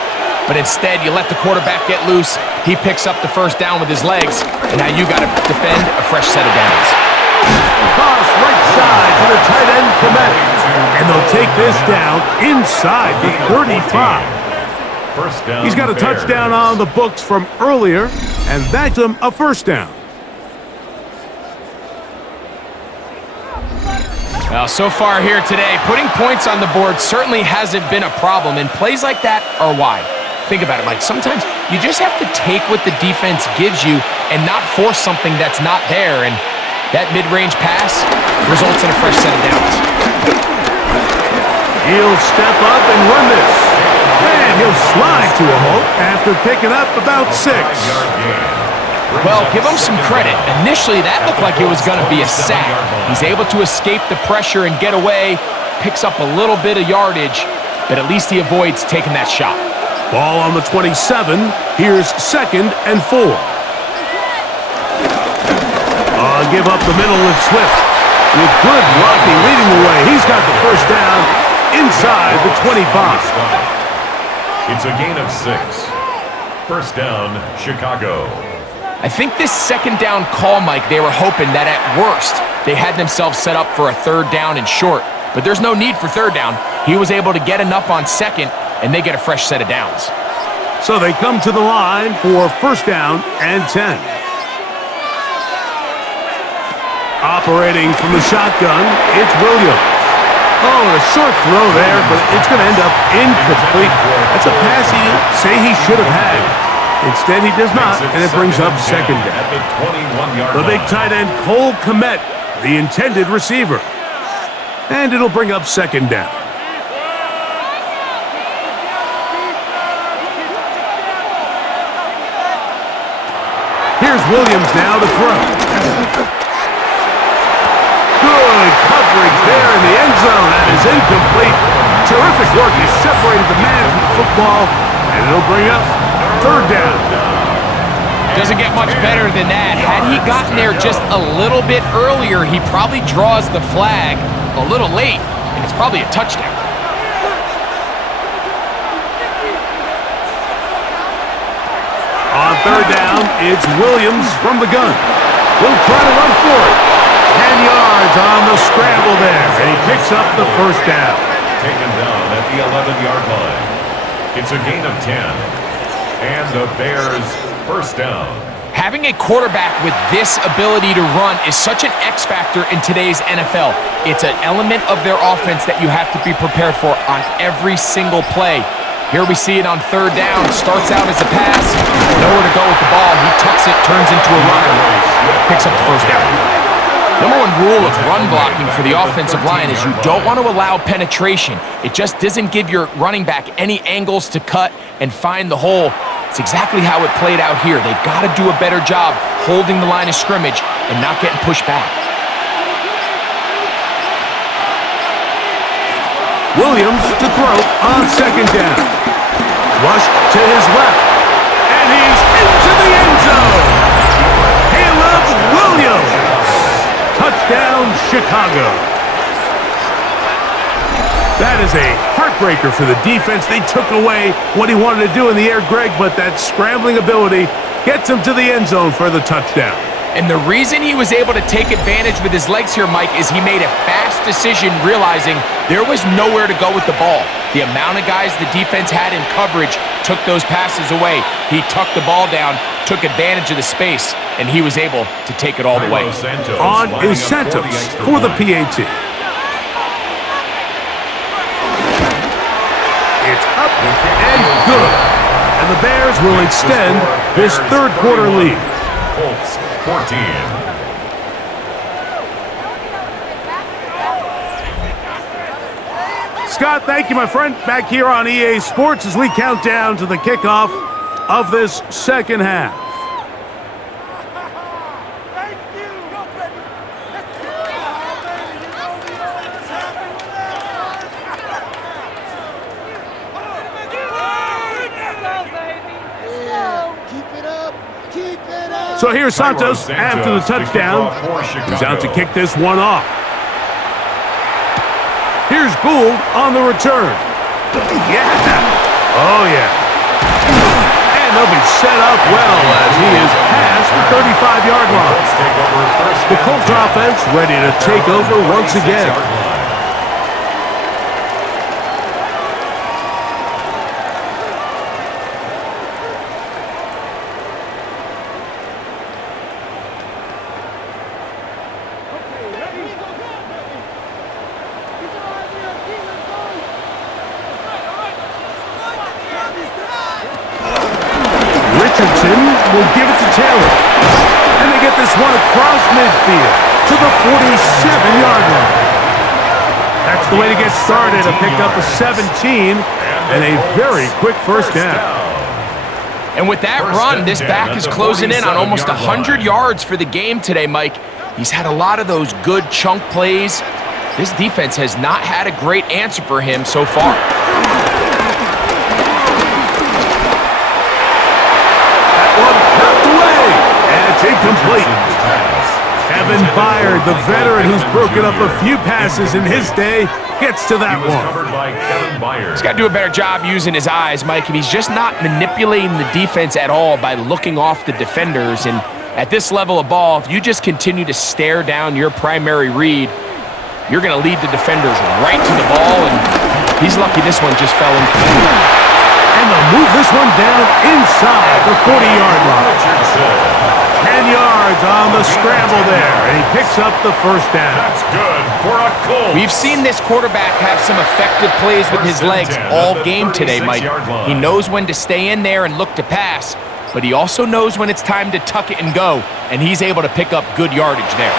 But instead, you let the quarterback get loose. He picks up the first down with his legs, and now you got to defend a fresh set of downs. Cross right side to the tight end, Komet. And they'll take this down inside the 35. First down. He's got a Bears. touchdown on the books from earlier, and that's him a first down. Well, so far here today, putting points on the board certainly hasn't been a problem, and plays like that are why. Think about it, Mike. Sometimes you just have to take what the defense gives you and not force something that's not there, and that mid-range pass results in a fresh set of downs. He'll step up and run this. And he'll slide to a halt after picking up about 6. Well, give him some credit. Initially, that looked like it was going to be a sack. He's able to escape the pressure and get away, picks up a little bit of yardage, but at least he avoids taking that shot. Ball on the 27. Here's second and 4. Give up the middle with Swift. With good blocking leading the way, he's got the first down inside the 25. It's a gain of 6. First down, Chicago. I think this second down call, Mike, they were hoping that at worst they had themselves set up for a third down and short. But there's no need for third down. He was able to get enough on second, and they get a fresh set of downs. So they come to the line for first down and 10. Operating from the shotgun, it's Williams. Oh, a short throw there, but it's going to end up incomplete. That's a pass he'd say he should have had. Instead, he does not, and it brings up second down. The big tight end, Cole Kmet, the intended receiver. And it'll bring up second down. Here's Williams now to throw. Good coverage there in the end zone. That is incomplete. Terrific work. He separated the man from the football, and it'll bring up third down. Doesn't get much better than that. Had he gotten there just a little bit earlier, he probably draws the flag a little late, and it's probably a touchdown. On third down, it's Williams from the gun. He'll try to run for it. 10 yards on the scramble there, and he picks up the first down. Taken down at the 11-yard line. It's a gain of 10. And the Bears first down. Having a quarterback with this ability to run is such an X factor in today's NFL. It's an element of their offense that you have to be prepared for on every single play. Here we see it on third down. Starts out as a pass. Nowhere to go with the ball. He tucks it, turns into a runner. Picks up the first down. Number one rule of run blocking for the offensive line is you don't want to allow penetration. It just doesn't give your running back any angles to cut and find the hole. It's exactly how it played out here. They've got to do a better job holding the line of scrimmage and not getting pushed back. Williams to throw on second down. Flushed to his left. And he's into the end zone. Caleb Williams. Touchdown, Chicago. That is a heartbreaker for the defense. They took away what he wanted to do in the air, Greg, but that scrambling ability gets him to the end zone for the touchdown. And the reason he was able to take advantage with his legs here, Mike, is he made a fast decision realizing there was nowhere to go with the ball. The amount of guys the defense had in coverage took those passes away. He tucked the ball down, took advantage of the space, and he was able to take it all the way. On is Santos for the PAT. It's up and good. And the Bears will extend this third quarter lead. Colts 14. Scott, thank you, my friend. Back here on EA Sports as we count down to the kickoff of this second half. So here's Santos after the touchdown. He's out to kick this one off. Here's Gould on the return. Yeah. Oh, yeah. And they'll be set up well as he is past the 35-yard line. The Colts offense ready to take over once again. Will give it to Taylor. And they get this one across midfield to the 47-yard line. That's the way to get started, to pick up a 17 and a very quick first down. And with that run, this back is closing in on almost 100 yards for the game today, Mike. He's had a lot of those good chunk plays. This defense has not had a great answer for him so far. Incomplete. Kevin Kevin Byard, the veteran who's broken up a few passes in his day, gets to that one. Covered by Kevin Byard. He's got to do a better job using his eyes, Mike, and he's just not manipulating the defense at all by looking off the defenders. And at this level of ball, if you just continue to stare down your primary read, you're going to lead the defenders right to the ball, and he's lucky this one just fell incomplete. And they'll move this one down inside the 40-yard line. 10 yards on the scramble there, and he picks up the first down. That's good for a Colts. We've seen this quarterback have some effective plays with his legs all game today, Mike. He knows when to stay in there and look to pass, but he also knows when it's time to tuck it and go, and he's able to pick up good yardage there.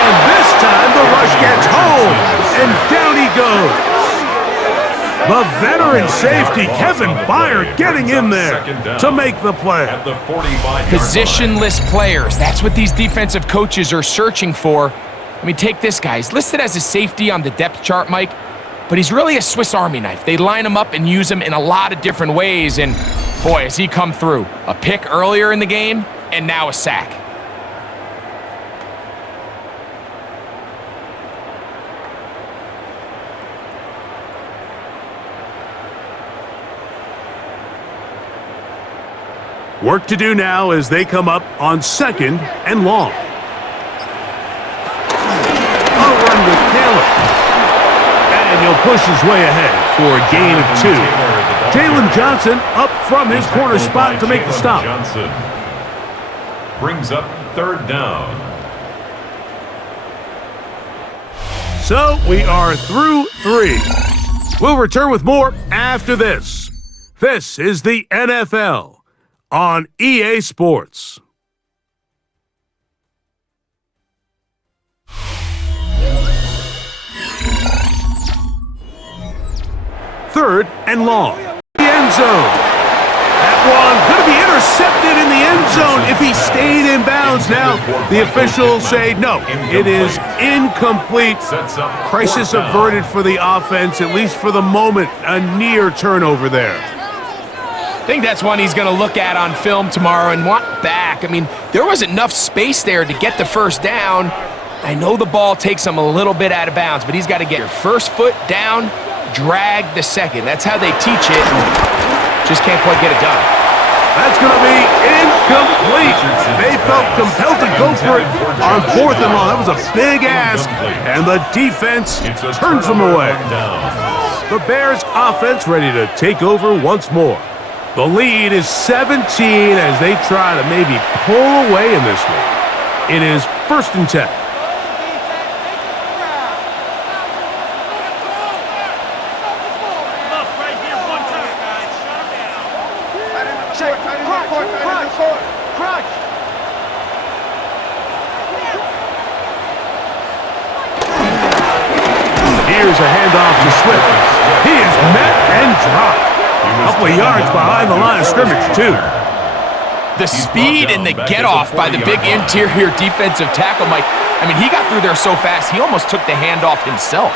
And this time the rush gets home, and down he goes. The veteran safety, Kevin Byard, getting in there to make the play. Positionless players, that's what these defensive coaches are searching for. I mean, take this guy. He's listed as a safety on the depth chart, Mike, but he's really a Swiss Army knife. They line him up and use him in a lot of different ways, and boy, has he come through. A pick earlier in the game, and now a sack. Work to do now as they come up on 2nd and long. A run with Taylor. And he'll push his way ahead for a gain of 2. Jalen Johnson up from his corner spot to make the stop. Johnson brings up 3rd down. So we are through 3. We'll return with more after this. This is the NFL on EA Sports. Third and long. The end zone. That one going to be intercepted in the end zone if he stayed in bounds. Now the officials say no, it is incomplete. Crisis averted for the offense, at least for the moment. A near turnover there. I think that's one he's going to look at on film tomorrow and want back. I mean, there was enough space there to get the first down. I know the ball takes him a little bit out of bounds, but he's got to get your first foot down, drag the second. That's how they teach it, and just can't quite get it done. That's going to be incomplete. They felt compelled to go for it on 4th and long. That was a big ask, and the defense turns them away. The Bears offense ready to take over once more. The lead is 17 as they try to maybe pull away in this one. It is 1st and 10. Here's a handoff to Swift. He is met and dropped. A couple of yards behind the line of scrimmage, too. The speed and the get-off by the big interior defensive tackle, Mike. I mean, he got through there so fast, he almost took the handoff himself.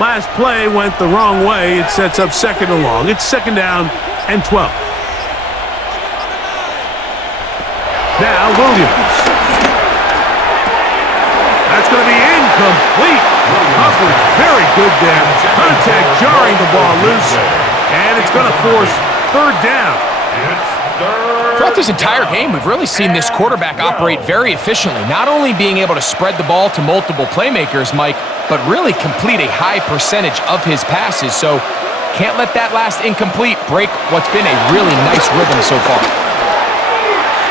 Last play went the wrong way. It sets up 2nd and long. It's 2nd down and 12. Now Williams. That's going to be incomplete. Coverage very good there. Contact jarring the ball loose. And it's going to force 3rd down. Throughout this entire game, we've really seen this quarterback operate very efficiently, not only being able to spread the ball to multiple playmakers, Mike, but really complete a high percentage of his passes. So can't let that last incomplete break what's been a really nice rhythm so far.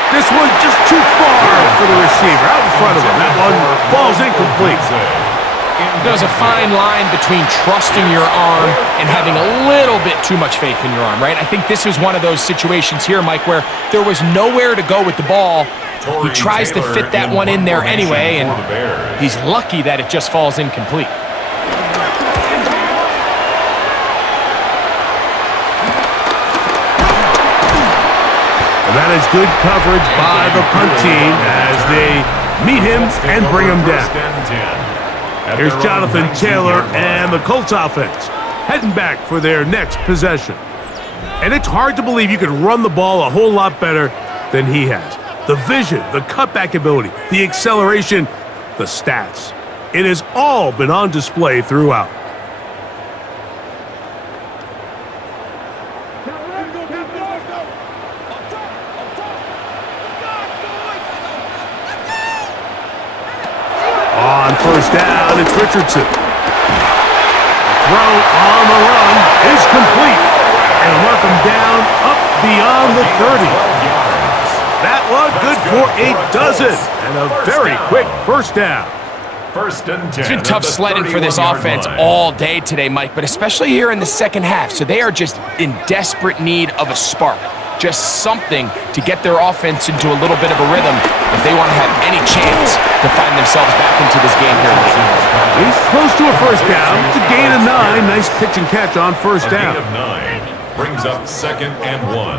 This one just too far for the receiver, out in front of him. That one falls incomplete. There's a fine line between trusting your arm and having a little bit too much faith in your arm, right? I think this is one of those situations here, Mike, where there was nowhere to go with the ball. He tries to fit that one in there anyway, and he's lucky that it just falls incomplete. And that is good coverage by the punt team as they meet him and bring him down. Here's Jonathan Taylor and the Colts offense heading back for their next possession. And it's hard to believe you could run the ball a whole lot better than he has. The vision, the cutback ability, the acceleration, the stats. It has all been on display throughout. On first down, it's Richardson. Throw on the run is complete. And mark him down up beyond the 30. That one good for a dozen. And a very quick first down. First and 10. It's been tough sledding for this offense all day today, Mike, but especially here in the second half. So they are just in desperate need of a spark. Just something to get their offense into a little bit of a rhythm if they want to have any chance to find themselves back into this game here late. He's close to a first down. It's a gain of 9. Nice pitch and catch on first down. A gain of 9 brings up 2nd and 1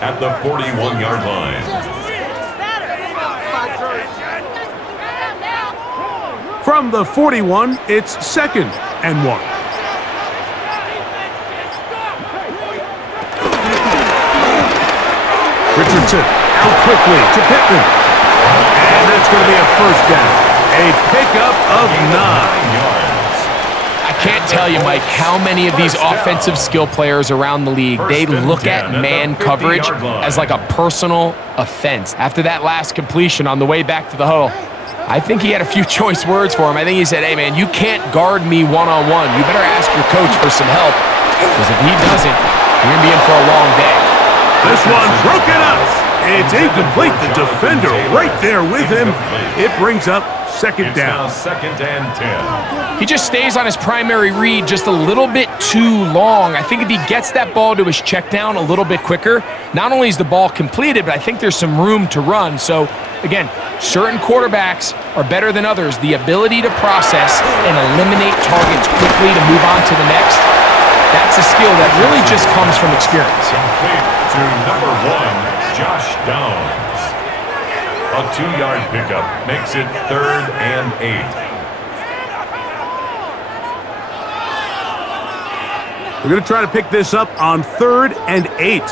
at the 41-yard line. From the 41, it's 2nd and 1. Richardson out quickly to Pittman. And that's going to be a first down. A pickup of 9 yards. I can't tell you, Mike, how many of these offensive skill players around the league, they look at man coverage as like a personal offense. After that last completion on the way back to the huddle, I think he had a few choice words for him. I think he said, hey, man, you can't guard me one-on-one. You better ask your coach for some help, because if he doesn't, you're going to be in for a long day. This one broken up. It's incomplete. The defender right there with him. It brings up 2nd down. It's now 2nd and 10. He just stays on his primary read just a little bit too long. I think if he gets that ball to his check down a little bit quicker, not only is the ball completed, but I think there's some room to run. So, again, certain quarterbacks are better than others. The ability to process and eliminate targets quickly to move on to the next, that's a skill that really just comes from experience. Complete to number 1, Josh Downs. A 2-yard pickup makes it 3rd and 8. We're going to try to pick this up on 3rd and 8.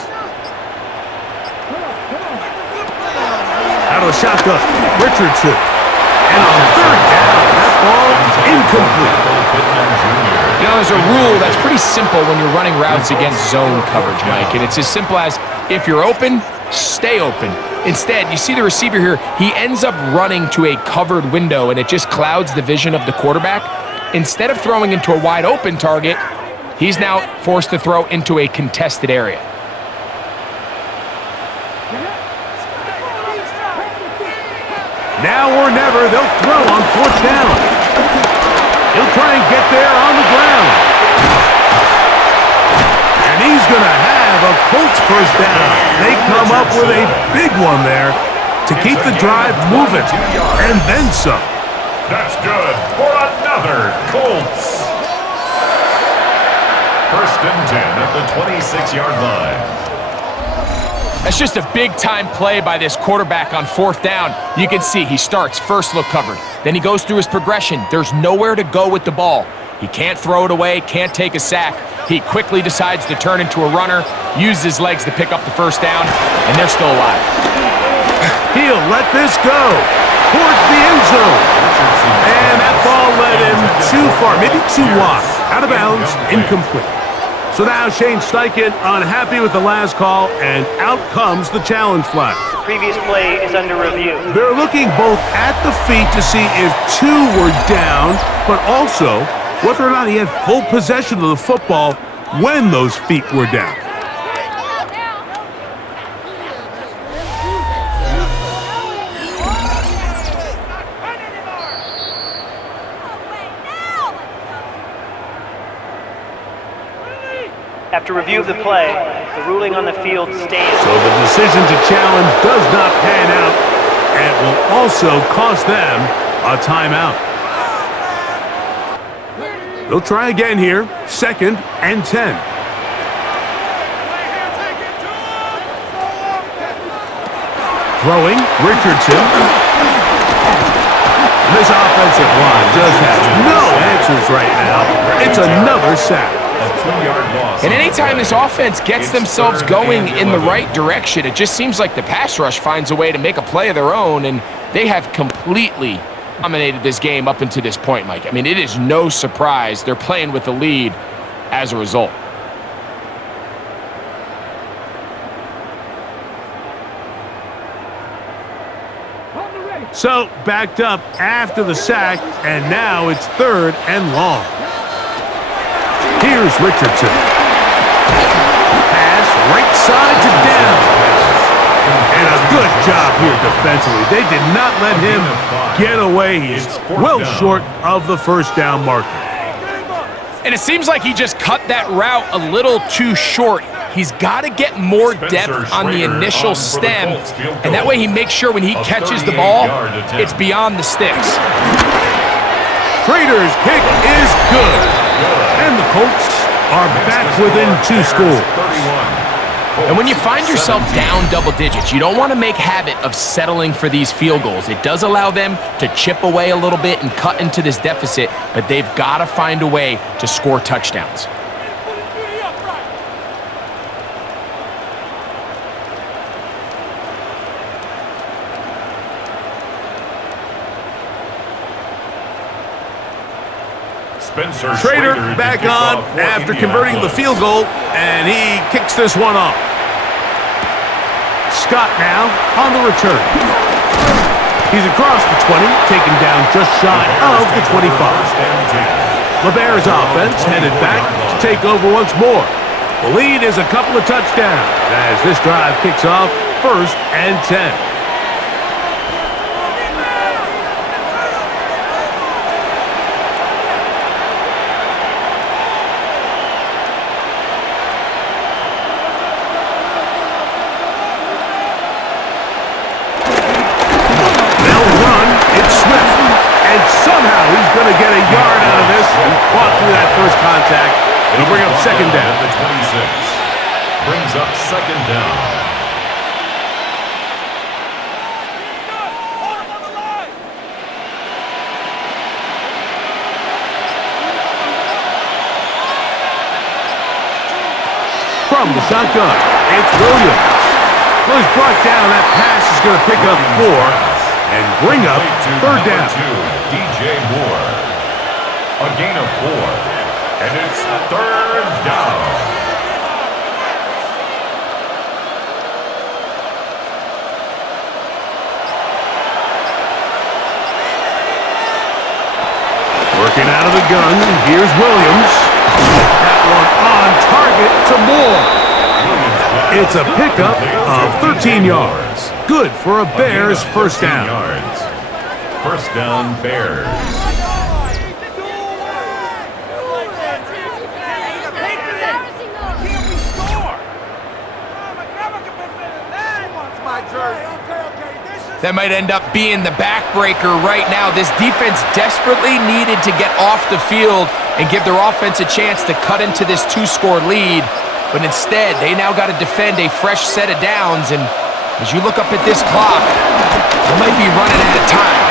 Out of the shotgun, Richardson. And on 3rd down, that ball incomplete. You know, there's a rule that's pretty simple when you're running routes against zone coverage, Mike, and it's as simple as if you're open, stay open. Instead, you see the receiver here, he ends up running to a covered window, and it just clouds the vision of the quarterback. Instead of throwing into a wide open target, he's now forced to throw into a contested area. Now or never, they'll throw on 4th down. He'll try and get there on the ground. And he's going to have a Colts first down. They come up with a big one there to keep the drive moving, and then some. That's good for another Colts. 1st and 10 at the 26-yard line. That's just a big-time play by this quarterback on 4th down. You can see he starts first look covered. Then he goes through his progression. There's nowhere to go with the ball. He can't throw it away, can't take a sack. He quickly decides to turn into a runner, use his legs to pick up the first down, and they're still alive. He'll let this go towards the end zone. And that ball led him too far, maybe too wide. Out of bounds, incomplete. So now Shane Steichen unhappy with the last call, and out comes the challenge flag. Previous play is under review. They're looking both at the feet to see if 2 were down, but also whether or not he had full possession of the football when those feet were down. After review of the play, the ruling on the field stands. So the decision to challenge does not pan out, and will also cost them a timeout. They'll try again here, 2nd and 10. Throwing, Richardson. This offensive line just has no answers right now. It's another sack. A 2-yard loss. And anytime this offense gets themselves going in the right direction, it just seems like the pass rush finds a way to make a play of their own, and they have completely dominated this game up until this point, Mike. I mean, it is no surprise they're playing with the lead as a result. So, backed up after the sack, and now it's 3rd and long. Here's Richardson. Pass right side to down. And a good job here defensively. They did not let him get away. He's well short of the first down marker. And it seems like he just cut that route a little too short. He's got to get more depth on the initial stem, and that way he makes sure when he catches the ball, it's beyond the sticks. Schrader's kick is good. And the Colts are back within 2 scores. And when you find yourself down double digits, you don't want to make habit of settling for these field goals. It does allow them to chip away a little bit and cut into this deficit, but they've got to find a way to score touchdowns. Schrader back on after converting the field goal, and he kicks this one off. Scott now on the return. He's across the 20, taken down just shy of the 25. LeBear's offense headed back to take over once more. The lead is a couple of touchdowns as this drive kicks off 1st and 10. Somehow he's going to get a yard out of this. He fought through that first contact. It'll bring up 2nd down. The 26 brings up 2nd down. From the shotgun, it's Williams. Well, he's brought down. That pass is going to pick up 4. And bring up 3rd down. DJ Moore. A gain of 4. And it's 3rd down. Working out of the gun. Here's Williams. That one on target to Moore. It's a pickup of 13 yards. Good for a Bears first down. Yards. First down, Bears. That might end up being the backbreaker right now. This defense desperately needed to get off the field and give their offense a chance to cut into this 2-score lead. But instead, they now got to defend a fresh set of downs. And as you look up at this clock, they might be running out of time.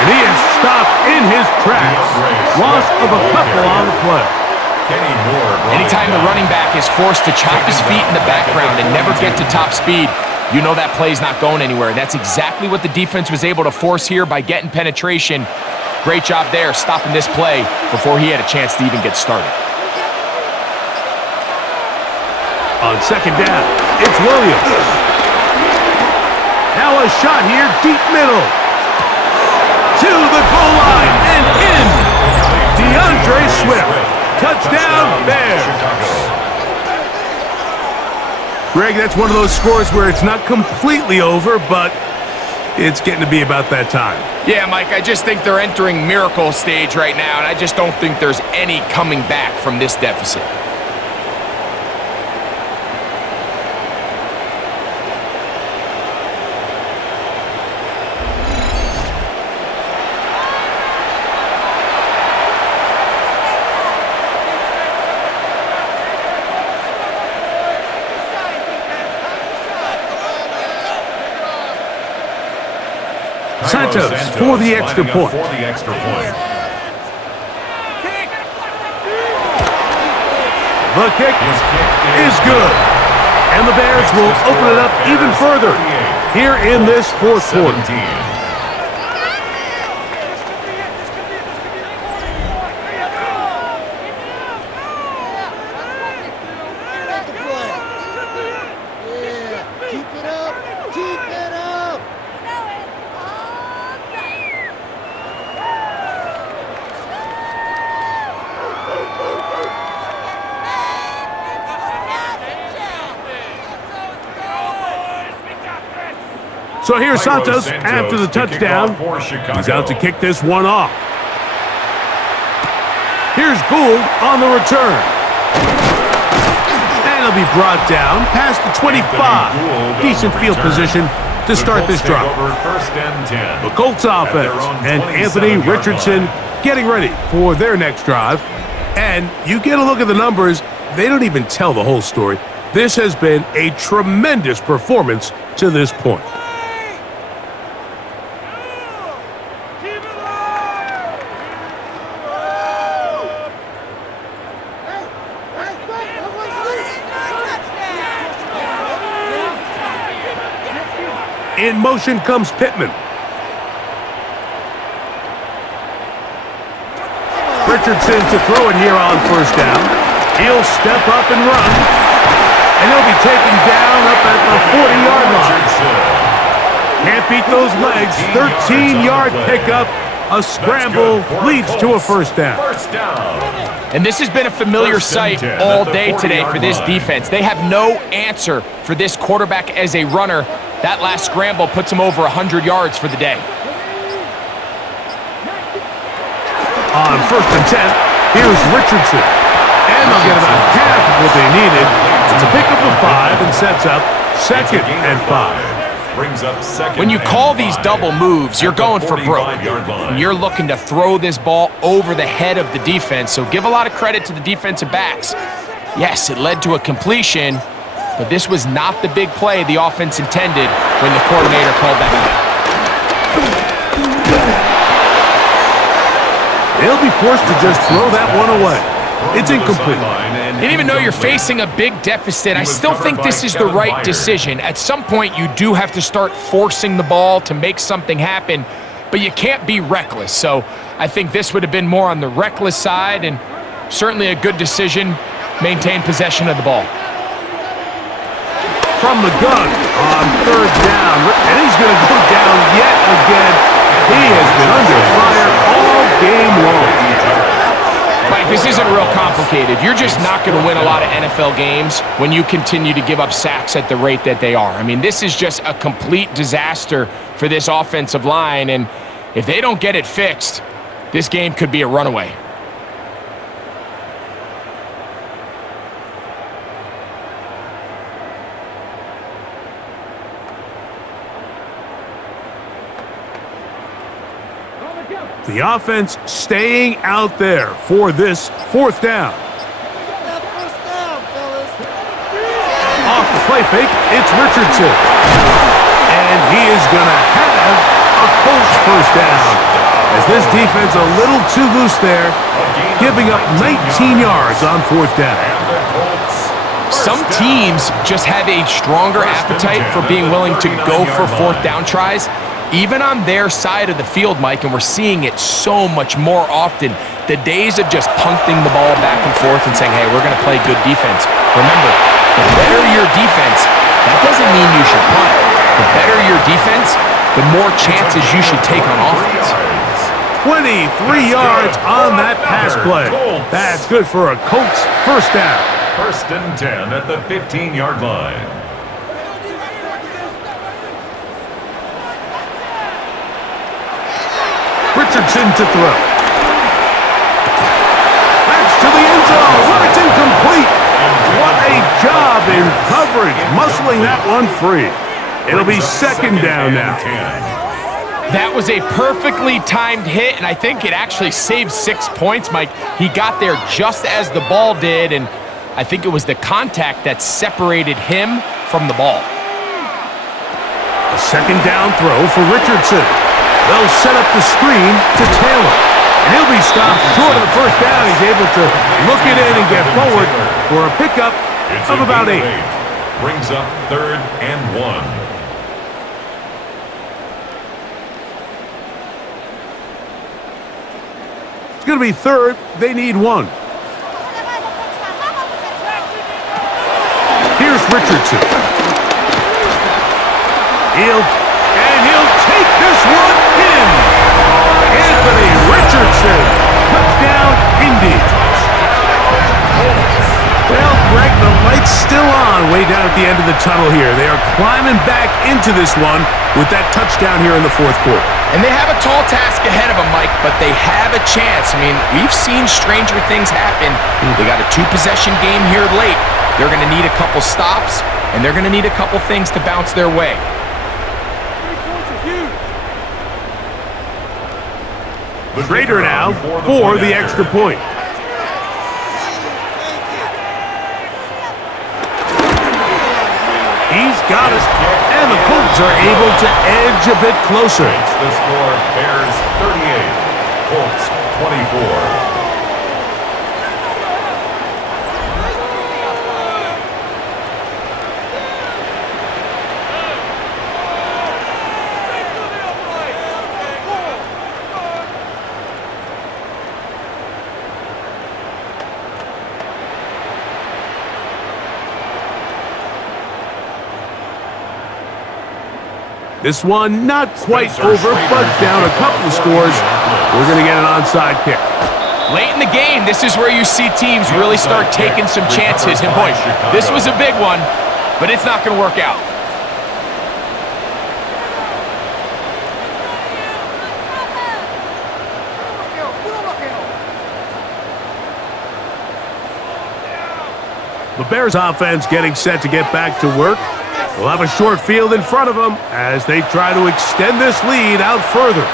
And he is stopped in his tracks. Loss of a couple on the play. Anytime the running back is forced to chop his feet in the background and never get to top speed, you know that play's not going anywhere. That's exactly what the defense was able to force here by getting penetration. Great job there, stopping this play before he had a chance to even get started. On 2nd down, it's Williams. Now a shot here, deep middle. To the goal line and in. DeAndre Swift. Touchdown, Bears. Greg, that's one of those scores where it's not completely over, but it's getting to be about that time. Yeah, Mike, I just think they're entering miracle stage right now, and I just don't think there's any coming back from this deficit. Santos for the extra point. The kick is good. And the Bears will open it up even further here in this fourth quarter. So here's Santos after the touchdown. He's out to kick this one off. Here's Gould on the return. And he'll be brought down past the 25. Decent field position to start this drive. The Colts offense and Anthony Richardson getting ready for their next drive. And you get a look at the numbers, they don't even tell the whole story. This has been a tremendous performance to this point. In motion comes Pittman. Richardson to throw it here on first down. He'll step up and run. And he'll be taken down up at the 40-yard line. Can't beat those legs. 13-yard pickup. A scramble leads to a first down. And this has been a familiar sight all day today for this defense. They have no answer for this quarterback as a runner. That last scramble puts him over 100 yards for the day. On first and 10, here's Richardson. And they'll get about half of what they needed. It's a pickup of 5 and sets up 2nd and 5. When you call these double moves, you're going for broke. And you're looking to throw this ball over the head of the defense, so give a lot of credit to the defensive backs. Yes, it led to a completion, but this was not the big play the offense intended when the coordinator called that out. They'll be forced to just throw that one away. It's incomplete. And even though you're facing a big deficit, I still think this is the right decision. At some point, you do have to start forcing the ball to make something happen, but you can't be reckless. So I think this would have been more on the reckless side, and certainly a good decision. Maintain possession of the ball. From the gun on third down, and he's going to go down yet again. He has been under fire all game long. Mike, this isn't real complicated. You're just not going to win a lot of NFL games when you continue to give up sacks at the rate that they are. I mean, this is just a complete disaster for this offensive line, and if they don't get it fixed, this game could be a runaway. The offense staying out there for this fourth down. Off the play fake, it's Richardson. And he is going to have a Colts first down. As this defense a little too loose there, giving up 19 yards on fourth down. Some teams just have a stronger appetite for being willing to go for fourth down tries, even on their side of the field, Mike, and we're seeing it so much more often. The days of just punting the ball back and forth and saying, hey, we're going to play good defense. Remember, the better your defense, that doesn't mean you should punt. The better your defense, the more chances you should take on offense. 23 yards on that pass play. That's good for a Colts first down. First and 10 at the 15-yard line. Richardson to throw. That's to the end zone, but it's incomplete. What a job in coverage, muscling that one free. It'll be second down now. That was a perfectly timed hit, and I think it actually saved 6 points, Mike. He got there just as the ball did, and I think it was the contact that separated him from the ball. A second down throw for Richardson. They'll set up the screen to Taylor. And he'll be stopped short of the first down. He's able to look it in and get forward. for a pickup It's of a about gain 8. of 8. Brings up 3rd and 1. It's going to be 3rd. They need 1. Here's Richardson. He'll take this one in. Anthony Richardson. Touchdown, Indy. Well, Greg, the light's still on way down at the end of the tunnel here. They are climbing back into this one with that touchdown here in the 4th quarter. And they have a tall task ahead of them, Mike, but they have a chance. I mean, we've seen stranger things happen. They got a 2-possession game here late. They're going to need a couple stops, and they're going to need a couple things to bounce their way. Schrader now for the extra point. He's got it, and the Colts are able to edge a bit closer. Makes the score Bears 38, Colts 24. This one not quite over, but down a couple of scores. We're going to get an onside kick. Late in the game, this is where you see teams really start taking some chances. And boy, this was a big one, but it's not going to work out. The Bears offense getting set to get back to work. They'll have a short field in front of them as they try to extend this lead out further.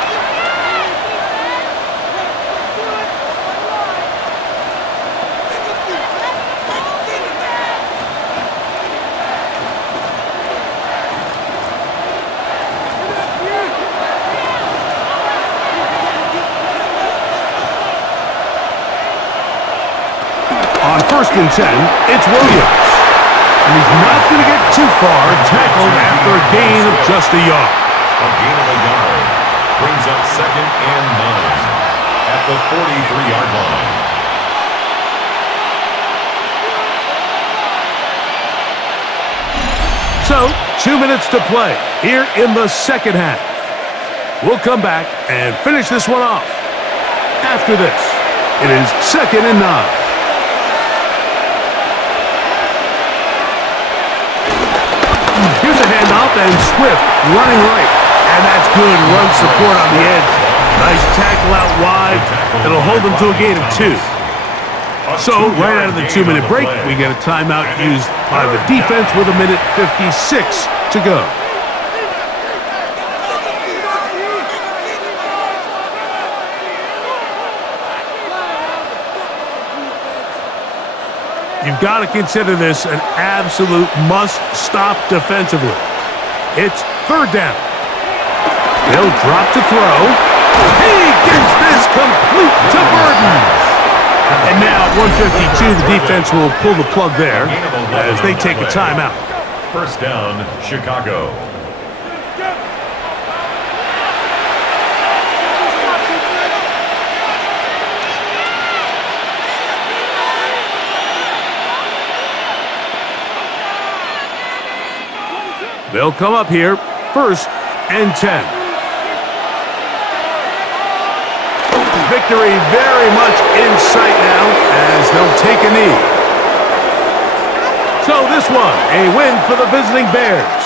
On 1st and 10, it's Williams. And he's not going to get too far, tackled after a gain of just a yard. A gain of a yard brings up 2nd and 9 at the 43-yard line. So, 2 minutes to play here in the 2nd half. We'll come back and finish this one off. After this, it is 2nd and 9. Here's a handoff, and Swift running right. And that's good run support on the edge. Nice tackle out wide. It'll hold them to a gain of 2. So, right out of the 2-minute break, we get a timeout used by the defense with 1:56 to go. You've got to consider this an absolute must-stop defensively. It's 3rd down. They'll drop to throw. He gets this complete to Burton. And now at 1:52, the defense will pull the plug there as they take a timeout. 1st down, Chicago. They'll come up here, 1st and 10. Victory very much in sight now as they'll take a knee. So this one, a win for the visiting Bears.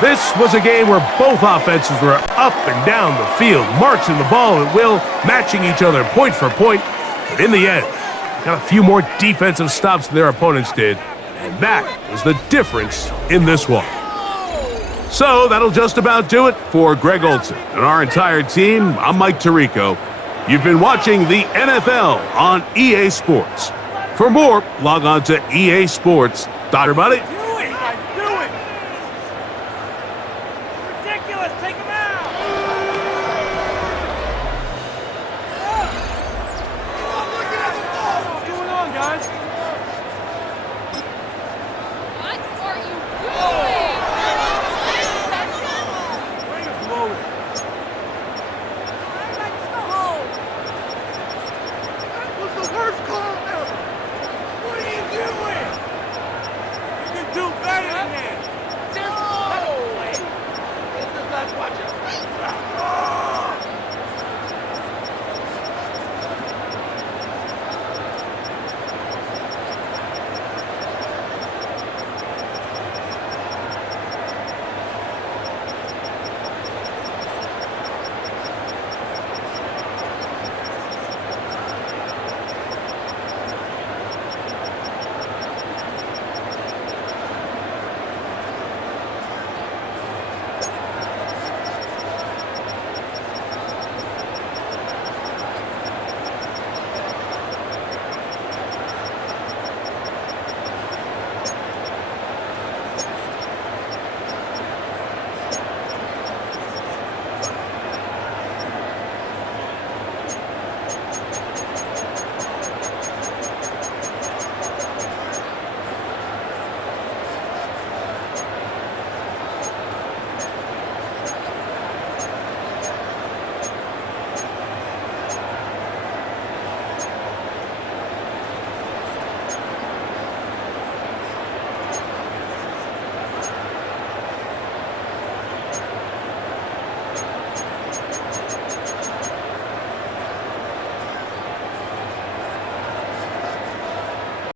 This was a game where both offenses were up and down the field, marching the ball at will, matching each other point for point. But in the end, got a few more defensive stops than their opponents did. And that was the difference in this one. So that'll just about do it for Greg Olson and our entire team. I'm Mike Tirico. You've been watching the NFL on EA Sports. For more, log on to easports.com. Do it! Do it! Ridiculous! Take him out!